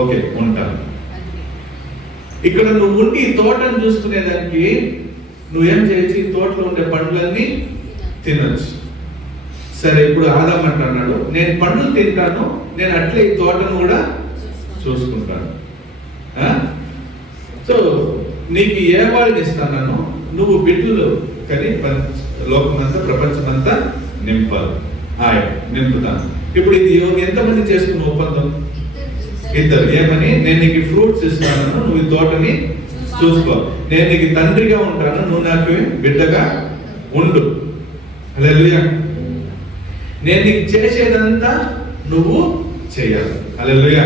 ఓకే, ఉంటాను. ఇక్కడ నువ్వు ఉండి ఈ తోటను చూసుకునేదానికి నువ్వేం చేయొచ్చు? ఈ తోటలో ఉండే పండ్లన్నీ తినొచ్చు. సరే, ఇప్పుడు ఆదాం అంటున్నాడు, నేను పండ్లు తింటాను, నేను అట్లే ఈ తోటను కూడా చూసుకుంటాను. సో నీకు ఏ వాళ్ళని ఇస్తాను? నువ్వు బిడ్డలు కానీ లోకమంతా, ప్రపంచమంతా నింపుతాను. ఇప్పుడు ఇది ఎంతమంది చేసుకున్న ఒప్పందం? ఇద్దరు. ఏమని? నేను నీకు ఫ్రూట్స్ ఇస్తాను, నువ్వు ఈ తోటని చూసుకో. నేను నీకు తండ్రిగా ఉంటాను, నువ్వు నాకు బిడ్డగా ఉండు. హల్లెలూయా. నేను నీకు చేసేదంతా నువ్వు చేయాలి. హల్లెలూయా.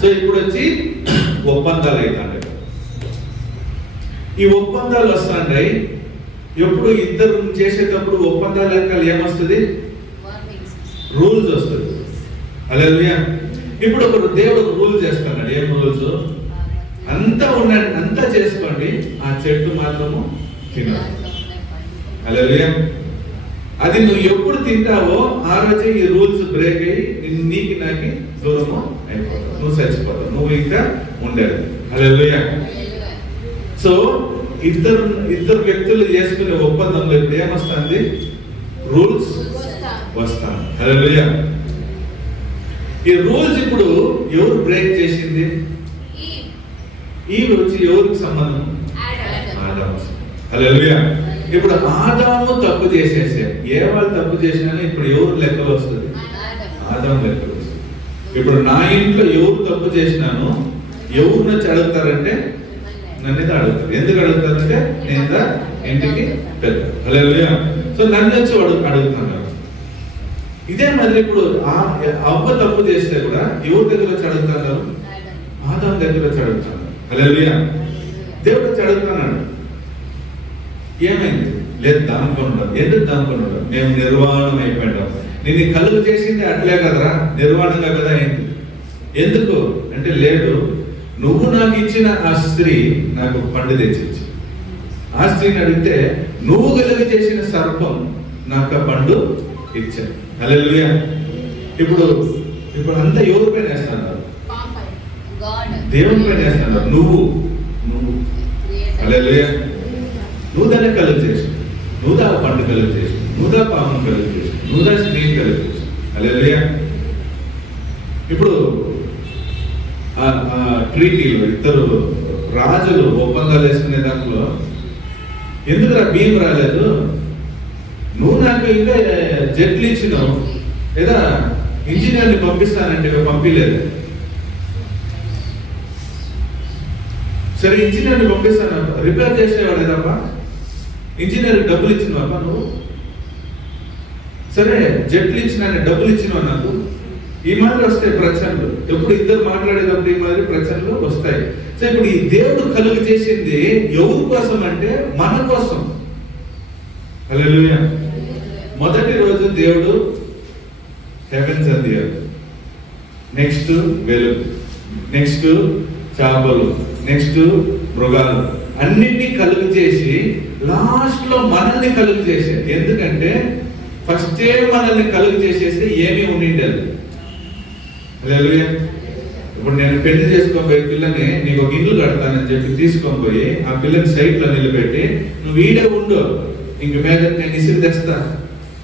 సో ఇప్పుడు వచ్చి ఒప్పందాలు అవుతాయి. ఈ ఒప్పందాలు వస్తాయి. ఎప్పుడు ఇద్దరు చేసేటప్పుడు ఒప్పందాలు వెనకాల ఏమొస్తుంది? రూల్స్ వస్తుంది. హల్లెలూయా. ఇప్పుడు ఒకరు దేవుడు రూల్ చేస్తున్నాడు. ఏం రూల్స్? అంతా ఉండండి, అంతా చేసుకోండి, ఆ చెట్టు మాత్రము తినాలి. హల్లెలూయా. అది నువ్వు ఎప్పుడు తింటావో ఆ రోజే ఈ రూల్స్ బ్రేక్ అయ్యి నీకు నాకు దూరము అయిపోతావు, నువ్వు చచ్చిపోతావు, నువ్వు ఇంకా ఉండేది. హల్లెలూయా. సో ఇద్దరు వ్యక్తులు చేసుకునే ఒప్పందంలో ఇప్పుడు ఏమొస్తుంది? రూల్స్ వస్తాను. హల్లెలూయా. ఈ రూల్స్ ఇప్పుడు ఎవరు బ్రేక్ చేసింది? ఈ వచ్చి ఎవరికి సంబంధం? ఆదాము. హల్లెలూయా. ఇప్పుడు ఆదాము తప్పు చేసేసారు. ఏ వాళ్ళు తప్పు చేసినా ఇప్పుడు ఎవరు లెక్కలు వస్తుంది? ఆదాము లెక్కలు వస్తుంది. ఇప్పుడు నా ఇంట్లో ఎవరు తప్పు చేసినాను, ఎవరు నచ్చి అడుగుతారంటే నన్ను అడుగుతారు. ఎందుకు అడుగుతారంటే నేను ఇంటికి పెద్ద. హల్లెలూయా. సో నన్ను వచ్చి అడుగుతున్నారు. ఇదే మరి ఇప్పుడు అవ్వ తప్పు చేస్తే కూడా ఎవరి దగ్గర వచ్చి అడుగుతున్నారు? ఆదాము దగ్గర వచ్చి అడుగుతున్నారు. హల్లెలూయా. దేవుడు వచ్చి అడుగుతున్నాడు, ఏమైంది? లేదు, దానుకున్నాడు. ఎందుకు దానుకున్నాడు? మేము నిర్వాణం అయిపోయాం. నేను కలుగు చేసింది అట్లే కదరా, నిర్వాణంగా కదా అయింది. ఎందుకు అంటే, లేదు, నువ్వు నాకు ఇచ్చిన ఆ స్త్రీ నాకు పండు తెచ్చింది. ఆ స్త్రీని అడిగితే నువ్వు కలుగ చేసిన సర్పం నాకు పండు ఇచ్చాను. హల్లెలూయా. ఇప్పుడు అంతా ఎవరి పైన వేస్తున్నారు? దేవుని పైన వేస్తున్నారు. నువ్వు హల్లెలూయా. నువ్వు దాన్ని కలుగ చేసి, నువ్వు దా పండు కలుగ చేసి, నువ్వు దా పామును కలుగ చేసి, నువ్వు దా స్త్రీని కలుగ చేసి. హల్లెలూయా. ఇప్పుడు ట్రీటీలో ఇద్దరు రాజులు ఒప్పందాలు వేసుకునే దాంట్లో ఎందుకురా భీం రాలేదు, నువ్వు నాకు ఇంకా జట్లు ఇచ్చినావు లేదా ఇంజనీర్ని పంపిస్తానంటే పంపించలేదు. సరే ఇంజనీర్ని పంపిస్తాను, రిపేర్ చేసేవాడు లేదప్పా, ఇంజనీర్కి డబ్బులు ఇచ్చినావా నువ్వు? సరే జట్లు ఇచ్చిన డబ్బులు ఇచ్చినావు నాకు. ఈ మాదిరి వస్తాయి ప్రచనలు. ఎప్పుడు ఇద్దరు మాట్లాడేటప్పుడు ఈ మాదిరి ప్రచనలు వస్తాయి. సో ఇప్పుడు ఈ దేవుడు కలుగు చేసింది ఎవరి కోసం అంటే మన కోసం. హల్లెలూయా. మొదటి రోజు దేవుడు హెవెన్స్ అందియారు, నెక్స్ట్ వెలుగు, నెక్స్ట్ చేపలు, నెక్స్ట్ మృగాలు, అన్నిటినీ కలుగు చేసి లాస్ట్ లో మనల్ని కలుగు చేశారు. ఎందుకంటే ఫస్టే మనల్ని కలుగు చేసేస్తే ఏమీ ఉండిండదు. హల్లెలూయా. ఇప్పుడు నేను పెళ్లి చేసుకోబోయే పిల్లని నీకు ఒక ఇల్లు కడతానని చెప్పి తీసుకొని పోయి ఆ పిల్లని సైట్ లో నిలబెట్టి నువ్వు ఈడే ఉండు, ఇంక మీద నేను ఇసురు తెస్తా,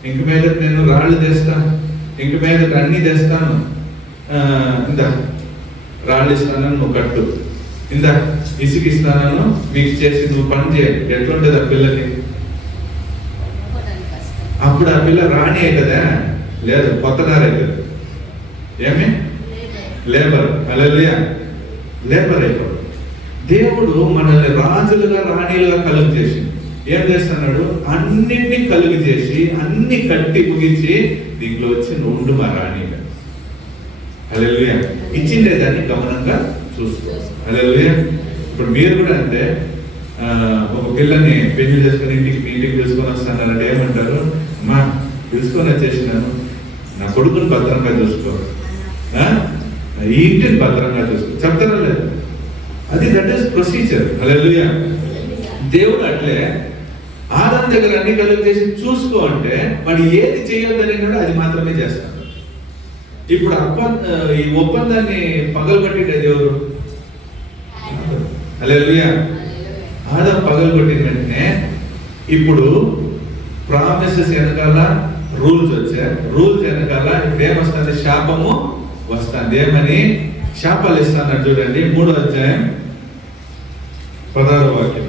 ఇంక మీద నేను రాళ్ళు తెస్తా, ఇంక మీద అన్ని తెస్తాను, ఇందా రాళ్ళు ఇస్తానని నువ్వు కట్టు, ఇందా ఇసుక ఇస్తానను మీకు చేసి నువ్వు పని చేయాలి. ఎట్లుంటది ఆ పిల్లకి? అప్పుడు ఆ పిల్ల రాణి అవుతుందా? లేదు, కొత్తదారు అవుతుంది. ఏమి? లేబర్. హల్లెలూయా. లేబర్ అయిపోడు. దేవుడు మనల్ని రాజులుగా రాణిలుగా కలుగు చేసి ఏం చేస్తున్నాడు? అన్నింటినీ కలుగు చేసి అన్ని కట్టి ముగించి దీంట్లో వచ్చి నుండు మా రాణిగా. హల్లెలూయా. ఇచ్చిండే దాన్ని గమనంగా చూసుకో. హల్లెలూయా. ఇప్పుడు మీరు కూడా అంతే, ఒక పిల్లని పెళ్లి చేసుకుని ఇంటికి తీసుకొని వస్తానంటే ఏమంటారు? అమ్మా తీసుకొని వచ్చేసినాను, నా కొడుకుని భద్రంగా చూసుకో, ఈ ఇంటిని భద్రంగా చూసుకో చెప్తారా లేదు? అది దట్ ఈస్ ప్రొసీజర్. హల్లెలూయా. దేవుడు అట్లే ఆదాం దగ్గర అన్ని కలుగు చేసి చూసుకో అంటే వాడు ఏది చేయొద్దని కూడా అది మాత్రమే చేస్తాడు. ఇప్పుడు ఈ ఒప్పందాన్ని పగలగొట్టిండేది ఎవరు? హల్లెలూయా. ఆదాం పగలగొట్టిన వెంటనే ఇప్పుడు ప్రామిసెస్ వెనకాల రూల్స్ వచ్చాయి. రూల్స్ వెనకాల ఇప్పుడు ఏమొస్తుంది? శాపము వస్తుంది. ఏమని శాపాలు ఇస్తాను చూడండి. 3వ అధ్యాయం 16వ వాక్యం.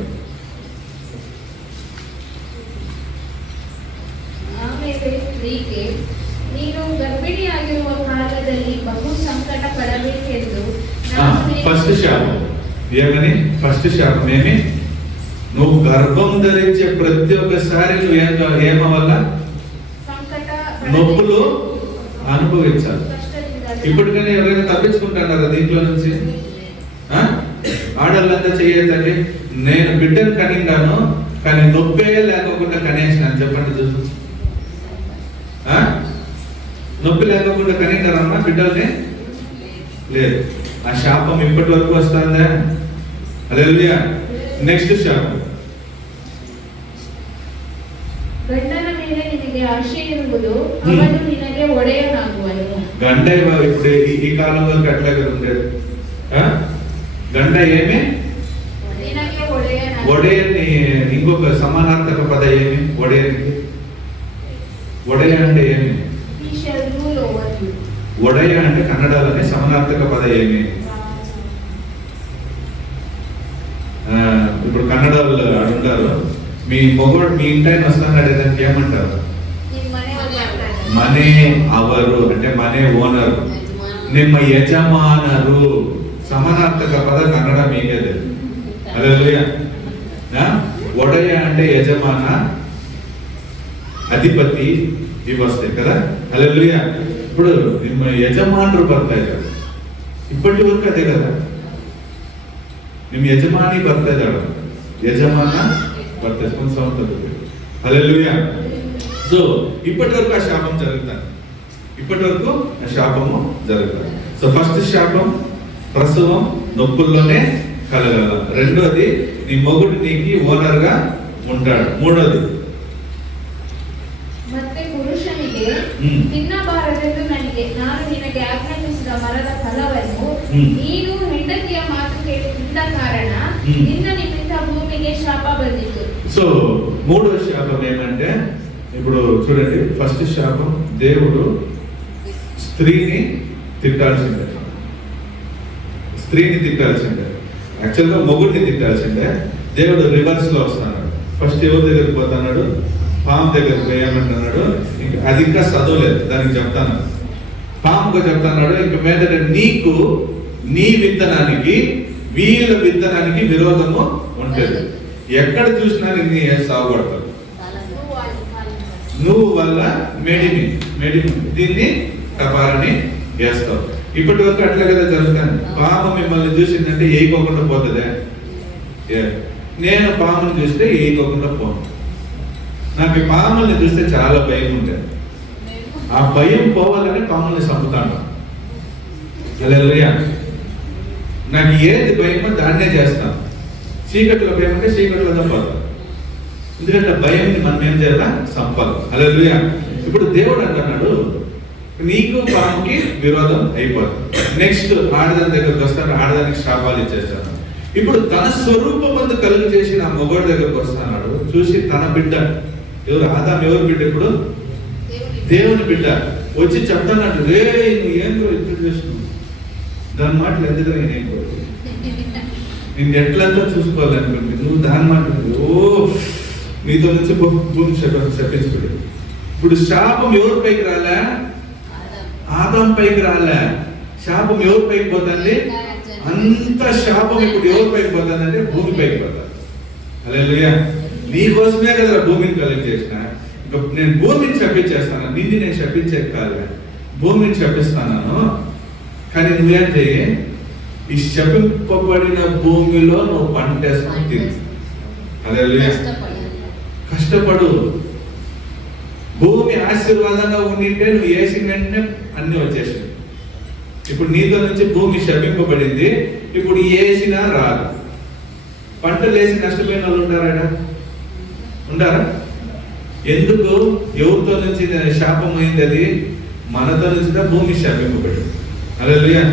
ఫస్ట్ శాపం ఏమని? ఫస్ట్ శాపం ఏమి? నువ్వు గర్భం ధరించే ప్రతి ఒక్కసారి నువ్వు ఏమవల్ల? నొప్పులు అనుభవించాలి. ఇప్పటికైనా ఎవరైనా తప్పించుకుంటున్నారా దీంట్లో నుంచి? ఆడవాళ్ళంతా చేయొద్దండి, నేను బిడ్డను కనిండాను కానీ నొప్పే లేకుండా కనేసినాను చెప్పండి చూసు. నొప్పి లేకుండా కనిండారమ్మా బిడ్డల్ని? లేదు. ఆ శాపం ఇప్పటి వరకు వస్తుందా? హల్లెలూయా. నెక్స్ట్ శాపం గండ. ఇప్పుడు ఈ కాలం వరకు అట్లాగే ఉండేది. గండ ఏమి? ఒడేయని ఇంకొక సమానార్థక పద ఏమి? ఒడేయనికి ఒడయ అంటే ఏమి? ఒడయ అంటే కన్నడలోనే సమానార్థక పద ఏమి? ఇప్పుడు కన్నడ వాళ్ళు అడుగుతారు, మీ మొగోడు మీ ఇంటాయన వస్తున్నాడు దానికి ఏమంటారు? మనే అవరు అంటే మనే ఓనరు, ನಿಮ್ಮ యజమానరు. సమానార్థక పద కన్నడ మీకే లేదు. హల్లెలూయా. ఒడయ అంటే యజమాన, అధిపతి, ఇవి వస్తాయి కదా. హల్లెలూయా. ఇప్పుడు ನಿಮ್ಮ యజమానులు ಬರ್ತಾ ಇದ್ದಾರೆ. ఇప్పటి వరకు అదే కదా. ನಿಮ್ಮ యజమాని ಬರ್ತಾ ಇದ್ದಾడు, యజమాన ಬರ್ತಾ సంవత్సరం. హల్లెలూయా. సో ఇప్పటి వరకు ఆ శాపం జరుగుతుంది. ఇప్పటి వరకు ఆ శాపము జరుగుతుంది. సో ఫస్ట్ శాపం ప్రసవం నొప్పుల్లోనే కలగాల. రెండోది నీ నీ మొగుడు నీకు ఓనర్ గా ఉంటాడు. మూడోది ಮತ್ತೆ ಪುರುಷನಿಗೆ ತಿನ್ನಬಾರದೆಂದು ನಾನು ನಿನಗೆ ಆಜ್ಞಾಪಿಸಿದ ಮರದ ಫಲವನ್ನು ನೀನು ಹೆಂಡತಿಯ ಮಾತು ಕೇಳಿ ತಿಂದ ಕಾರಣ ನಿನ್ನ ನಿಮಿತ್ತ ಭೂಮಿಗೆ ಶಾಪ ಬಂದಿತು. సో మూడో శాపం ఏమంటే, ఇప్పుడు చూడండి, ఫస్ట్ శాపం దేవుడు స్త్రీని తిట్టాల్సిందే. స్త్రీని తిట్టాల్సిందే, యాక్చువల్గా మొగుడిని తిట్టాల్సిందే. దేవుడు రివర్స్ లో వస్తున్నాడు. ఫస్ట్ ఎవరి దగ్గరికి పోతున్నాడు? పాము దగ్గరికి పోయామంటున్నాడు. అది ఇంకా చదవలేదు, దానికి చెప్తాను. పాముగా చెప్తున్నాడు, ఇంక మీదట నీకు నీ విత్తనానికి వీళ్ళ విత్తనానికి విరోధము ఉంటుంది. ఎక్కడ చూసినా నీ సాగుపడతావు. నువ్వు వల్ల మేడిమి దీన్ని కపాలని వేస్తావు. ఇప్పటి వరకు అట్లా కదా జరుగుతాను. పాము మిమ్మల్ని చూసిందంటే ఏకోకుండా పోతుందే. నేను పాముని చూస్తే ఏకోకుండా పోను. నాకు ఈ పాముల్ని చూస్తే చాలా భయం ఉంటుంది. ఆ భయం పోవాలని పాముల్ని చంపుతాను. హల్లెలూయా. నాకు ఏది భయమో దాన్నే చేస్తాను. చీకట్లో భయం అంటే చీకట్లో చంపాలి. ఎందుకంటే భయంని మనం ఏం చేయాలా? చంపాలి. హల్లెలూయా. ఇప్పుడు దేవుడు అంటున్నాడు, నీకు పాముకి విరోధం అయిపోతుంది. నెక్స్ట్ ఆడదాని దగ్గరకు వస్తాను, ఆడదానికి శాపాలు ఇచ్చేస్తాను. ఇప్పుడు తన స్వరూపమందు కలుగు చేసి నా మొగోడి దగ్గరకు వస్తున్నాడు. చూసి తన బిడ్డ ఎవరు? ఆదాం ఎవరు బిడ్డ? ఇప్పుడు దేవుని బిడ్డ వచ్చి చెప్తానంటు, రే నువ్వు ఏం ఎప్పుడు చేస్తున్నావు? దాని మాటలు ఎందుకు నేనేం కోరు, నిన్ను ఎట్లంతా చూసుకోవాలనుకుంటే నువ్వు దాని మాట మీతో నుంచి భూమి శపించుకోడు. ఇప్పుడు శాపం ఎవరి పైకి రాలే? ఆదాం పైకి రాలే. శాపం ఎవరి పైకి పోతుంది? అంత శాపం ఇప్పుడు ఎవరి పైకి పోతుందంటే భూమి పైకి పోతుంది. హల్లెలూయా. నీ కోసమే కదా భూమిని కలెక్ట్ చేసిన. ఇంకా నేను భూమిని శపించేస్తాను. నిన్ను నేను శపించే కాదు, భూమిని శపిస్తాను. కానీ నువ్వేంటి, ఈ శపింపబడిన భూమిలో నువ్వు పంట వేసుకొని తిను. హల్లెలూయా. కష్టపడు. భూమి ఆశీర్వాదంగా ఉండింటే నువ్వు వేసిన వెంటనే అన్ని వచ్చేసాయి. ఇప్పుడు నీతో నుంచి భూమి శపింపబడింది. ఇప్పుడు వేసినా రాదు. పంటలు వేసి నష్టపోయిన వాళ్ళు ఉంటారా? ఉంటారా? ఎందుకు? ఎవరితో నుంచి శాపం అయింది? అది మనతో నుంచి భూమి శాపింపబడింది. హల్లెలూయా.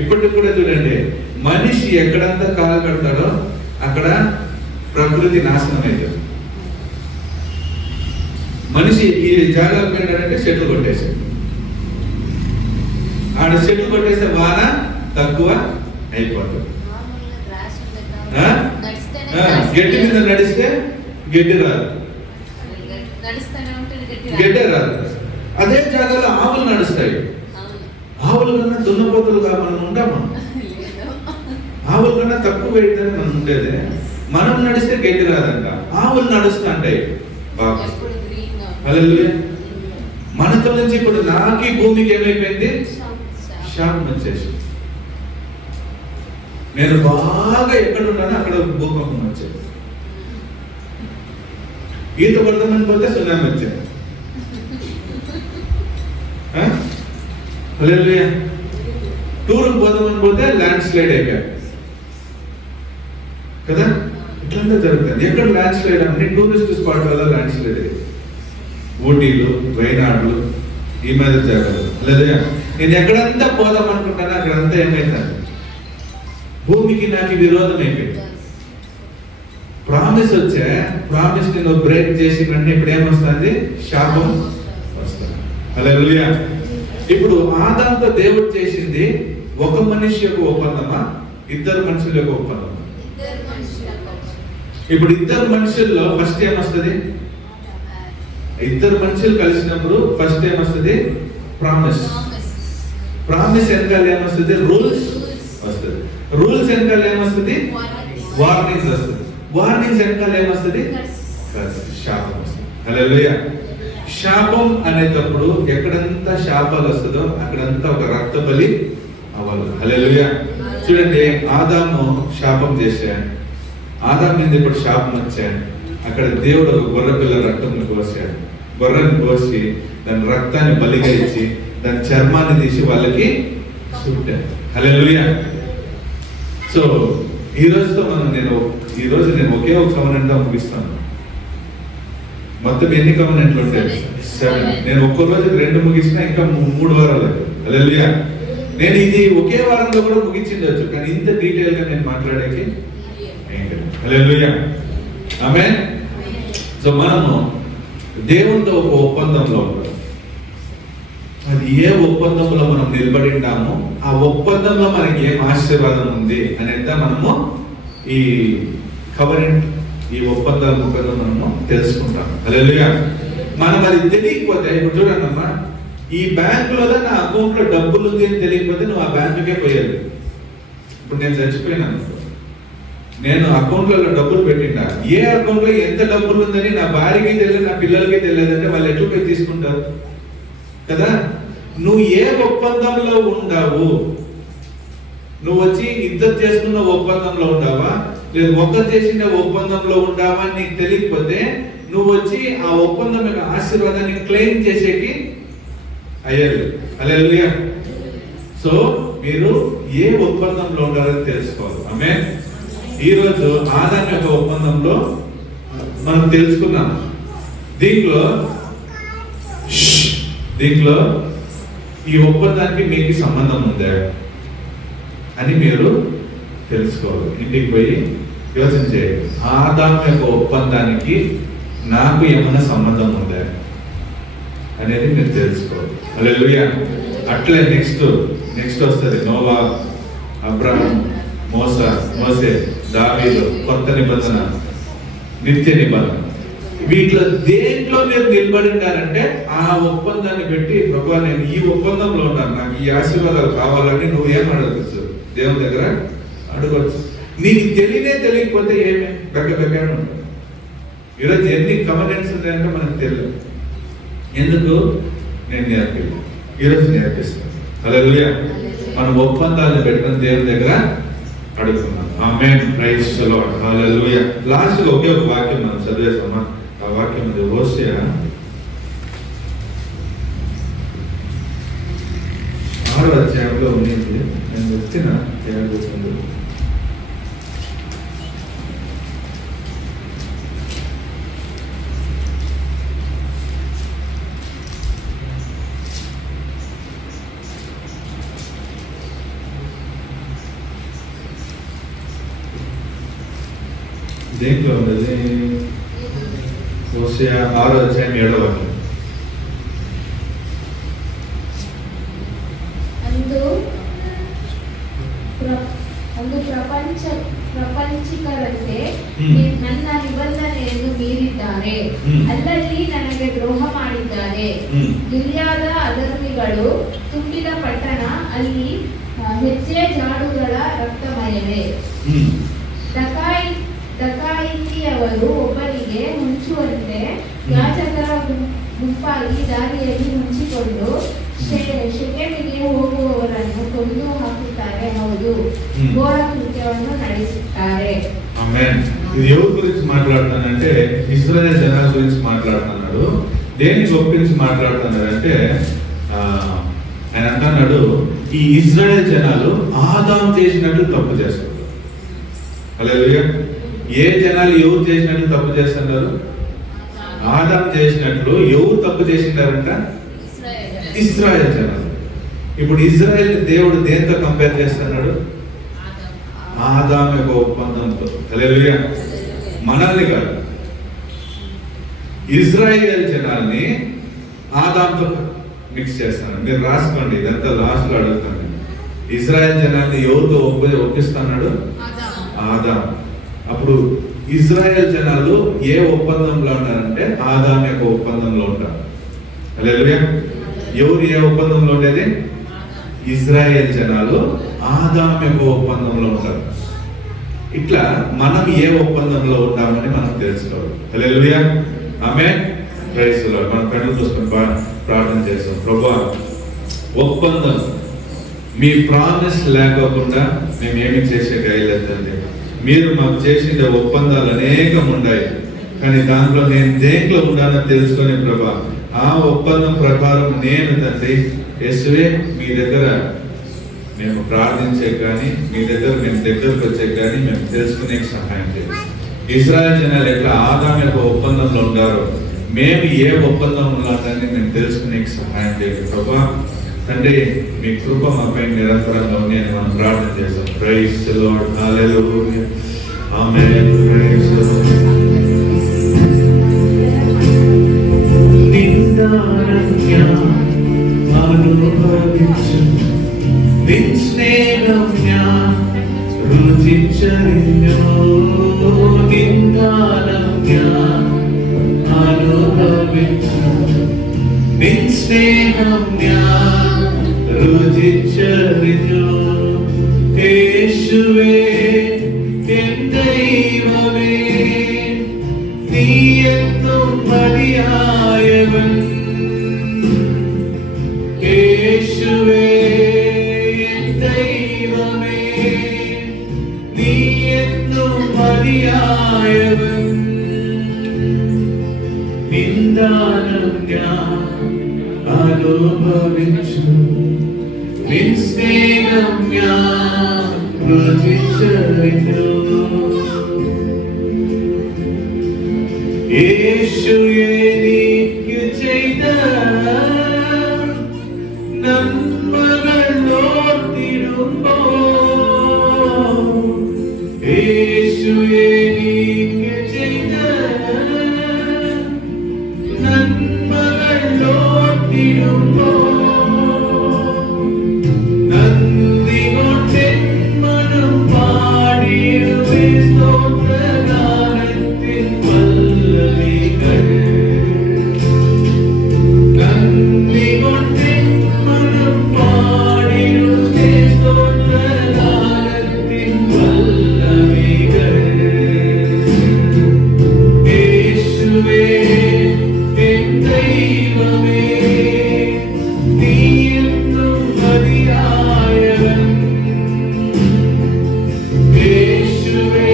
ఇప్పటికి కూడా చూడండి, మనిషి ఎక్కడంతా కాలు కడతాడో అక్కడ ప్రకృతి నాశనం అవుతుంది. మనిషి ఈ జాగ్రత్త ఏంటంటే చెట్లు కొట్టేసాడు. ఆడ చెట్లు కొట్టేస్తే వాన తక్కువ అయిపోతుంది. గడ్డి మీద నడిస్తే గడ్డి రాదు, గడ్డే రాదు. అదే జాగాలో ఆవులు నడుస్తాయి. ఆవుల కన్నా దున్నపోతులుగా మనం ఉంటామా? ఆవుల కన్నా తక్కువ వేయడానికి మనం ఉండేది. మనం నడిస్తే గడ్డి రాదంట, ఆవులు నడుస్తూ ఉంటాయి బాగా. హల్లెలూయా. మనతో నుంచి ఇప్పుడు నాకి భూమికి ఏమైపోయింది? శాపం వచ్చేసి. నేను బాగా ఎక్కడ ఉన్నానో అక్కడ భూకంపం వచ్చేది. ఈత పడదామని పోతే సునామీ వచ్చేది. హల్లెలూయా. టూర్కి పోదామని పోతే ల్యాండ్ స్లైడ్ అయిపోయాడు కదా. ఇట్లంతా జరుగుతుంది. ఎక్కడ ల్యాండ్ స్లైడ్? అన్ని టూరిస్ట్ స్పాట్ వల్ల ల్యాండ్ స్లైడ్ అయ్యింది. ఊటీలు, వైనాడులు, ఈ మీద జాగ్రత్త. లేదా నేను ఎక్కడంతా పోదాం అనుకుంటాను అక్కడంతా ఏమైందండి? భూమికి నాకు విరోధం అయిపోయింది. ప్రామిస్ వచ్చే ప్రామిస్ ని నువ్వు బ్రేక్ చేసి వెంటనే ఇప్పుడు ఏమొస్తుంది? శాపం వస్తుంది. హల్లెలూయా. ఇప్పుడు ఆదాంతో దేవుడు చేసింది ఒక మనిషి యొక్క ఒప్పందమా, ఇద్దరు మనుషుల యొక్క ఒప్పందమా? ఇప్పుడు ఇద్దరు మనుషుల్లో ఫస్ట్ ఏమొస్తుంది? ఇద్దరు మనుషులు కలిసినప్పుడు ఫస్ట్ ఏమొస్తుంది? ప్రామిస్. ప్రామిస్ వెనకాల ఏమొస్తుంది? రూల్స్ వస్తుంది. రూల్స్ వెనకాల ఏమొస్తుంది? వార్నింగ్స్ వస్తుంది. వార్నింగ్స్ వెనకాల ఏమొస్తుంది? శాపం వస్తుంది. హల్లెలూయా. శాపం అనేటప్పుడు ఎక్కడంతా శాపాలు వస్తుందో అక్కడంతా ఒక రక్త బలి అవ్వాలి. హల్లెలూయా. చూడండి, ఆదాము శాపం చేశాడు. ఆదాం మీద ఇప్పుడు శాపం వచ్చాడు. అక్కడ దేవుడు ఒక గొర్రె పిల్ల రక్తం కోసాడు. గొర్రెని కోసి దాని రక్తాన్ని బలిగా ఇచ్చి దాని చర్మాన్ని తీసి వాళ్ళకి చుట్టాడు. హల్లెలూయా. సో ఈ రోజుతో నేను ఒకే ఒక కవనెంట్ ముగిస్తాను. మొత్తం ఎన్ని కవనెంట్లు ఉంటాయి? 7. నేను ఒక్కో రోజు 2 ముగిస్తున్నా, ఇంకా 3 వారాలు. హల్లెలూయా. నేను ఇది ఒకే వారంలో కూడా ముగించిండొచ్చు, కానీ ఇంత డీటెయిల్ గా నేను మాట్లాడేకి హల్లెలూయా. ఆమేన్. సో మనము దేవునితో ఒక ఒప్పందంలో ఉంటాం. అది ఏ ఒప్పందంలో మనం నిలబడి ఉంటామో ఆ ఒప్పందంలో మనకి ఏం ఆశీర్వాదం ఉంది అనేది మనము ఈ కవరెంట్, ఈ ఒప్పందాల ముఖంగా మనము తెలుసుకుంటాం. హల్లెలూయా. మనం అది తెలియకపోతే, ఇప్పుడు చూడండి, ఈ బ్యాంకులో నా అకౌంట్ లో డబ్బులు ఉంది అని తెలియకపోతే నువ్వు ఆ బ్యాంకుకే పోయాలి. ఇప్పుడు నేను చచ్చిపోయినాను, నేను అకౌంట్లలో డబ్బులు పెట్టిండా, ఏ అకౌంట్ లో ఎంత డబ్బులు ఉందని నా భార్యకి తెలియదు, నా పిల్లలకి తెలియదంటే వాళ్ళు ఎటు పోయి తీసుకుంటారు కదా. నువ్వు ఏ ఒప్పందంలో ఉండావు, నువ్వు వచ్చి ఇద్దరు చేసుకున్న ఒప్పందంలో ఉండావా, లేదు ఒక్కరు చేసిన ఒప్పందంలో ఉండావా అని నీకు తెలియకపోతే నువ్వు వచ్చి ఆ ఒప్పందం యొక్క ఆశీర్వాదాన్ని క్లెయిమ్ చేసేకి అయ్యాలి. హల్లెలూయా. సో మీరు ఏ ఒప్పందంలో ఉండాలని తెలుసుకోవాలి. ఆమేన్. ఈ రోజు ఆదాము యొక్క ఒప్పందంలో మనం తెలుసుకున్నాం. దీంట్లో ఈ ఒప్పందానికి మీకు సంబంధం ఉందా అని మీరు తెలుసుకోవాలి. ఇంటికి పోయి యోచన చేయండి. ఆదాము యొక్క ఒప్పందానికి నాకు ఏమైనా సంబంధం ఉందా అనేది మీరు తెలుసుకోవాలి. హల్లెలూయా. అట్లే నెక్స్ట్ వస్తుంది నోవా, అబ్రహాం, మోసే, దావీదు, కొత్త నిబంధన, నిత్య నిబంధన. వీటిలో దేంట్లో మీరు నిలబడి ఉంటారంటే ఆ ఒప్పందాన్ని పెట్టి, ప్రభువా నేను ఈ ఒప్పందంలో ఉన్నాను, నాకు ఈ ఆశీర్వాదాలు కావాలని నువ్వు ఏం అడగచ్చు? దేవుని దగ్గర అడగచ్చు. నీకు తెలియకపోతే ఏమే బెక్కబెక్కని ఉంటుంది. ఈరోజు ఎన్ని కమనెంట్స్ ఉన్నాయంటే మనకు తెలియదు. ఎందుకు? నేను నేర్పిస్తాను, ఈరోజు నేర్పిస్తాను. హల్లెలూయా. మనం ఒప్పందాన్ని పెట్టుకుని దేవుని దగ్గర అడుగుతున్నాం. Amen. Praise the Lord. Hallelujah. Last లో ఒకే ఒక వాక్యం మనం చదివేస్తామా? ఆ వాక్యం అది హోషేయ 6వ అధ్యాయంలో ఉంది. నేను వచ్చిన చేయాల్సింది దేంట్లో ఉన్నది? హోషేయ 6వ అధ్యాయం 7వ వాక్యం. ಪ್ರಪಂಚಿಕರಂತೆ ನನ್ನ ನಿಬಂಧನೆಯನ್ನು ಮೀರಿದ್ದಾರೆ, ಅಲ್ಲಲ್ಲಿ ನನಗೆ ದ್ರೋಹ ಮಾಡಿದ್ದಾರೆ. ಗಿಲ್ಯಾದ ಅಧರ್ಮಿಗಳು ತುಂಬಿದ ಪಟ್ಟಣ, ಅಲ್ಲಿ ಹೆಜ್ಜೆ ಜಾಡುಗಳ ರಕ್ತಮಯವೇ. ಡಕಾಯಿತಿಯವರು ಒಬ್ಬನಿಗೆ ಮುಂಚುವಂತೆ ಯಾಜಕರ ಗುಂಪಾಗಿ ದಾರಿಯಲ್ಲಿ ಮುಂಚಿಕೊಂಡು ಶೆಕೆಮಿಗೆ ಹೋಗುವವರನ್ನು ಕೊಂದು ಹಾಕುತ್ತಾರೆ. ಹೌದು, ಘೋರ ಕೃತ್ಯವನ್ನು ನಡೆಸುತ್ತಾರೆ. ఆమేన్. ఇది ఎవరి గురించి మాట్లాడుతున్నానంటే ఇశ్రాయేల్ జనాల గురించి మాట్లాడుతున్నాడు. దేనికి ఒప్పించి మాట్లాడుతున్నాడు అంటే ఆయన అంటున్నాడు, ఈ ఇశ్రాయేల్ జనాలు ఆదాము చేసినట్లు తప్పు చేస్తున్నారు. హల్లెలూయా. ఏ జనాలు ఎవరు చేసినట్లు తప్పు చేస్తున్నారు? ఆదాము చేసినట్లు. ఎవరు తప్పు చేసినారంట? ఇశ్రాయేల్ జనాలు. ఇప్పుడు ఇజ్రాయెల్ దేవుడు దేంతో కంపేర్ చేస్తున్నాడు? ఆదాము యొక్క ఒప్పందంతో. హల్లెలూయా. మనల్ని కాదు, ఇజ్రాయేల్ జనాల్ని ఆదాముతో మిక్స్ చేస్తున్నాడు. మీరు రాసుకోండి, ఇదంతా లాస్ట్ లో అడుగుతాను. ఇజ్రాయేల్ జనాల్ని ఎవరితో ఒప్పిస్తున్నాడు? ఆదాము. అప్పుడు ఇజ్రాయేల్ జనాలు ఏ ఒప్పందంలో ఉన్నారంటే ఆదాము యొక్క ఒప్పందంలో ఉంటారు. హల్లెలూయా. ఎవరు ఏ ఒప్పందంలో ఉండేది? ఇజ్రాయేల్ జనాలు ఆదాము యొక్క ఒప్పందంలో ఉంటారు. ఇట్లా మనం ఏ ఒప్పందంలో ఉంటామని మనం తెలుసుకోవాలి. Hallelujah. Amen. Praise the Lord. మనం కళ్ళు మూసుకొని ప్రార్థన చేస్తాం. ప్రభువా, ఒప్పందం మీ ప్రామిస్ లేకోకుండా మేమేమి చేసే గైలేదండి. మీరు మాకు చేసిన ఒప్పందాలు అనేకం ఉన్నాయి, కానీ దాంట్లో నేను దేంట్లో ఉండాలో తెలుసుకొని ప్రభా ఆ ఒప్పందం ప్రకారం నేను తండ్రి యేసువే మీ దగ్గర మేము ప్రార్థించే కానీ మీ మేము దగ్గరకు వచ్చే కానీ మేము తెలుసుకునే సహాయం చేయండి. ఇశ్రాయేలు జనాలు ఎట్లా ఆదాము యొక్క ఒప్పందంలో ఉండారో మేము ఏ ఒప్పందం ఉన్నారని మేము తెలుసుకునే సహాయం చేయండి ప్రభా. తండ్రి మీ కృప మాపై నిరంతరంగా ఉన్నాయని మనం ప్రార్థన చేస్తాం. Praise the Lord. Hallelujah. Amen. Praise the Lord. నిందారన్య అనుభవించు నిస్నేహమ్య రుచిచరిణ్యో నిందారన్య అనుభవించు నిస్నేహమ్య രുചിച്ചറിഞ്ഞു യേശുവേ എൻ ദൈവമേ നീ എന്നും മതിയായവൻ. യേശുവേ എൻ ദൈവമേ നീ എന്നും മതിയായവൻ. നിന്ദാനം ഞാൻ അനുഭവിച്ചു നിൻ സ്നേഹം ഞാൻ രുചിച്ചറിഞ്ഞു. യേശു എനിക്ക് ചെയ്ത നന്മകൾ ഓർത്തിടുമ്പോൾ യേശു എനിക്ക് ചെയ്ത നന്മകൾ ഓർത്തിടുമ്പോൾ നന്ദി കൊണ്ടെൻ മനം പാടിയിടുവേ സ്തോത്രഗാനത്തിൻ പല്ലവികൾ. നന്ദി കൊണ്ടെൻ മനം പാടിയിടുവേ സ്തോത്രഗാനത്തിൻ പല്ലവികൾ. യേശുവേ എൻ ദൈവമേ നീ എന്നും മതിയായവൻ. യേശുവേ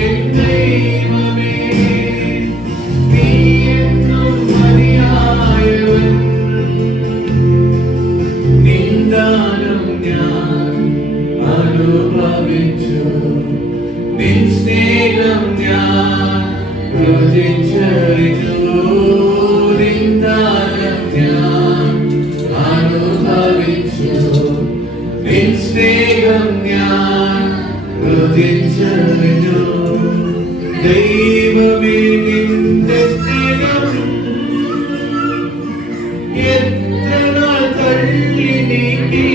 എൻ ദൈവമേ നീ എന്നും മതിയായവൻ. നിന്ദാനം ഞാൻ അനുഭവിച്ചു നിൻ സ്നേഹം ഞാൻ രുചിച്ചറിഞ്ഞു. നിന്ദാനം ഞാൻ അനുഭവിച്ചു നിൻ സ്നേഹം ഞാൻ രുചിച്ചറിഞ്ഞു. ദൈവമേ നിന്റെ സ്നേഹം എത്ര നാൾ തള്ളി നീക്കി.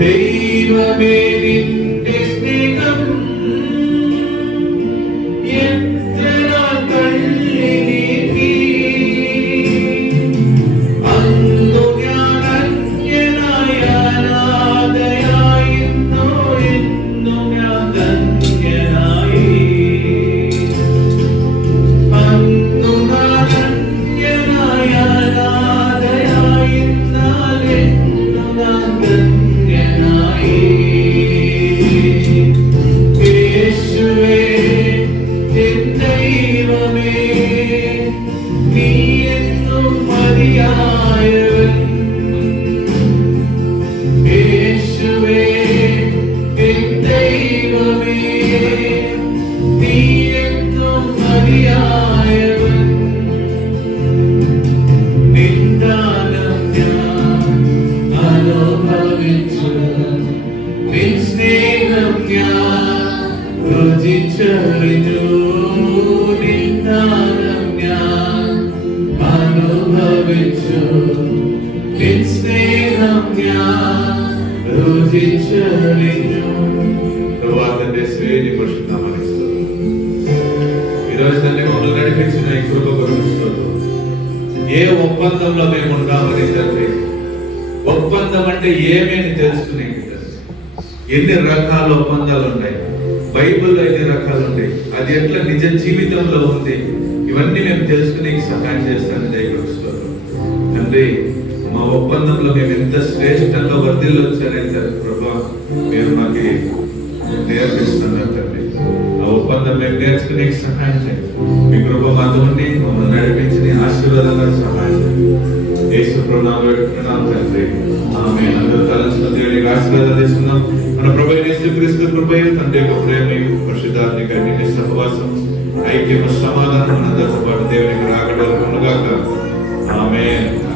ദൈവമേ നിന്റെ സ്നേഹം എത്ര നാൾ തള്ളി നീക്കി. അന്നു ഞാൻ അന്യനായ അനാഥയായിരുന്നു, ഇന്നു ഞാൻ ധന്യനായി. അന്നു ഞാൻ അന്യനായ അനാഥയായിരുന്നാൽ ഇന്നു ഞാൻ ധന്യനായി. യേശുവേ എൻ ദൈവമേ നീ എന്നും മതിയായവൻ. യേശുവേ എൻ ദൈവമേ നീ എന്നും മതിയായവൻ. നിന്ദാനം ഞാൻ അനുഭവിച്ചു നിൻ സ്നേഹം ഞാൻ രുചിച്ചറിഞ്ഞു. നിന്ദാനം ഞാൻ അനുഭവിച്ചു നിൻ സ്നേഹം ഞാൻ രുചിച്ചറിഞ്ഞു. ప్రభువాతంటే శ్రేణి పరిశుద్ధనామానికి స్తోత్రం. ఈరోజు తండ్రి మమ్మల్ని నడిపించిన ఈ కృప కొరకు స్తోత్రం. ఏ ఒప్పందంలో మేము ఉన్నామని తండ్రి, ఒప్పందం అంటే ఏమేమి తెలుసుకునే ఎన్ని రకాల ఒప్పందాలు ఉన్నాయి, బైబిల్లో ఎన్ని రకాలు ఉన్నాయి, అది ఎట్లా నిజ జీవితంలో ఉంది, ఇవన్నీ మేము తెలుసుకునే సహాయం చేస్తాను. దయచేసుకోవాలి తండ్రి. మా ఒప్పందంలో మేము ఎంత శ్రేష్టంగా వర్ధిల్లొచ్చారంటే ప్రభా మీరు మాకు నేర్పిస్తున్నారు తండ్రి. ఆ ఒప్పందం మేము నేర్చుకునే సహాయం చేయండి. మీ కృప మాతో ఉండి మమ్మల్ని నడిపించి ఆశీర్వాదాలను సహాయం చేయండి. యేసు ప్రభు నామములో వేడుకుంటున్నాం తండ్రి. ఆమేన్. అందరూ తలచిన దేవునికి ఆశీర్వాదాలు తీసుకుందాం. మన ప్రభువైన యేసుక్రీస్తు కృపయు, తండ్రి యొక్క ప్రేమయు, పరిశుద్ధాత్మ యొక్క అన్యోన్య సహవాసం, ఐక్యము, సమాధానం మనందరితో పాటు దేవునికి రాకడ వరకు ఉండుగాక. ఆమేన్.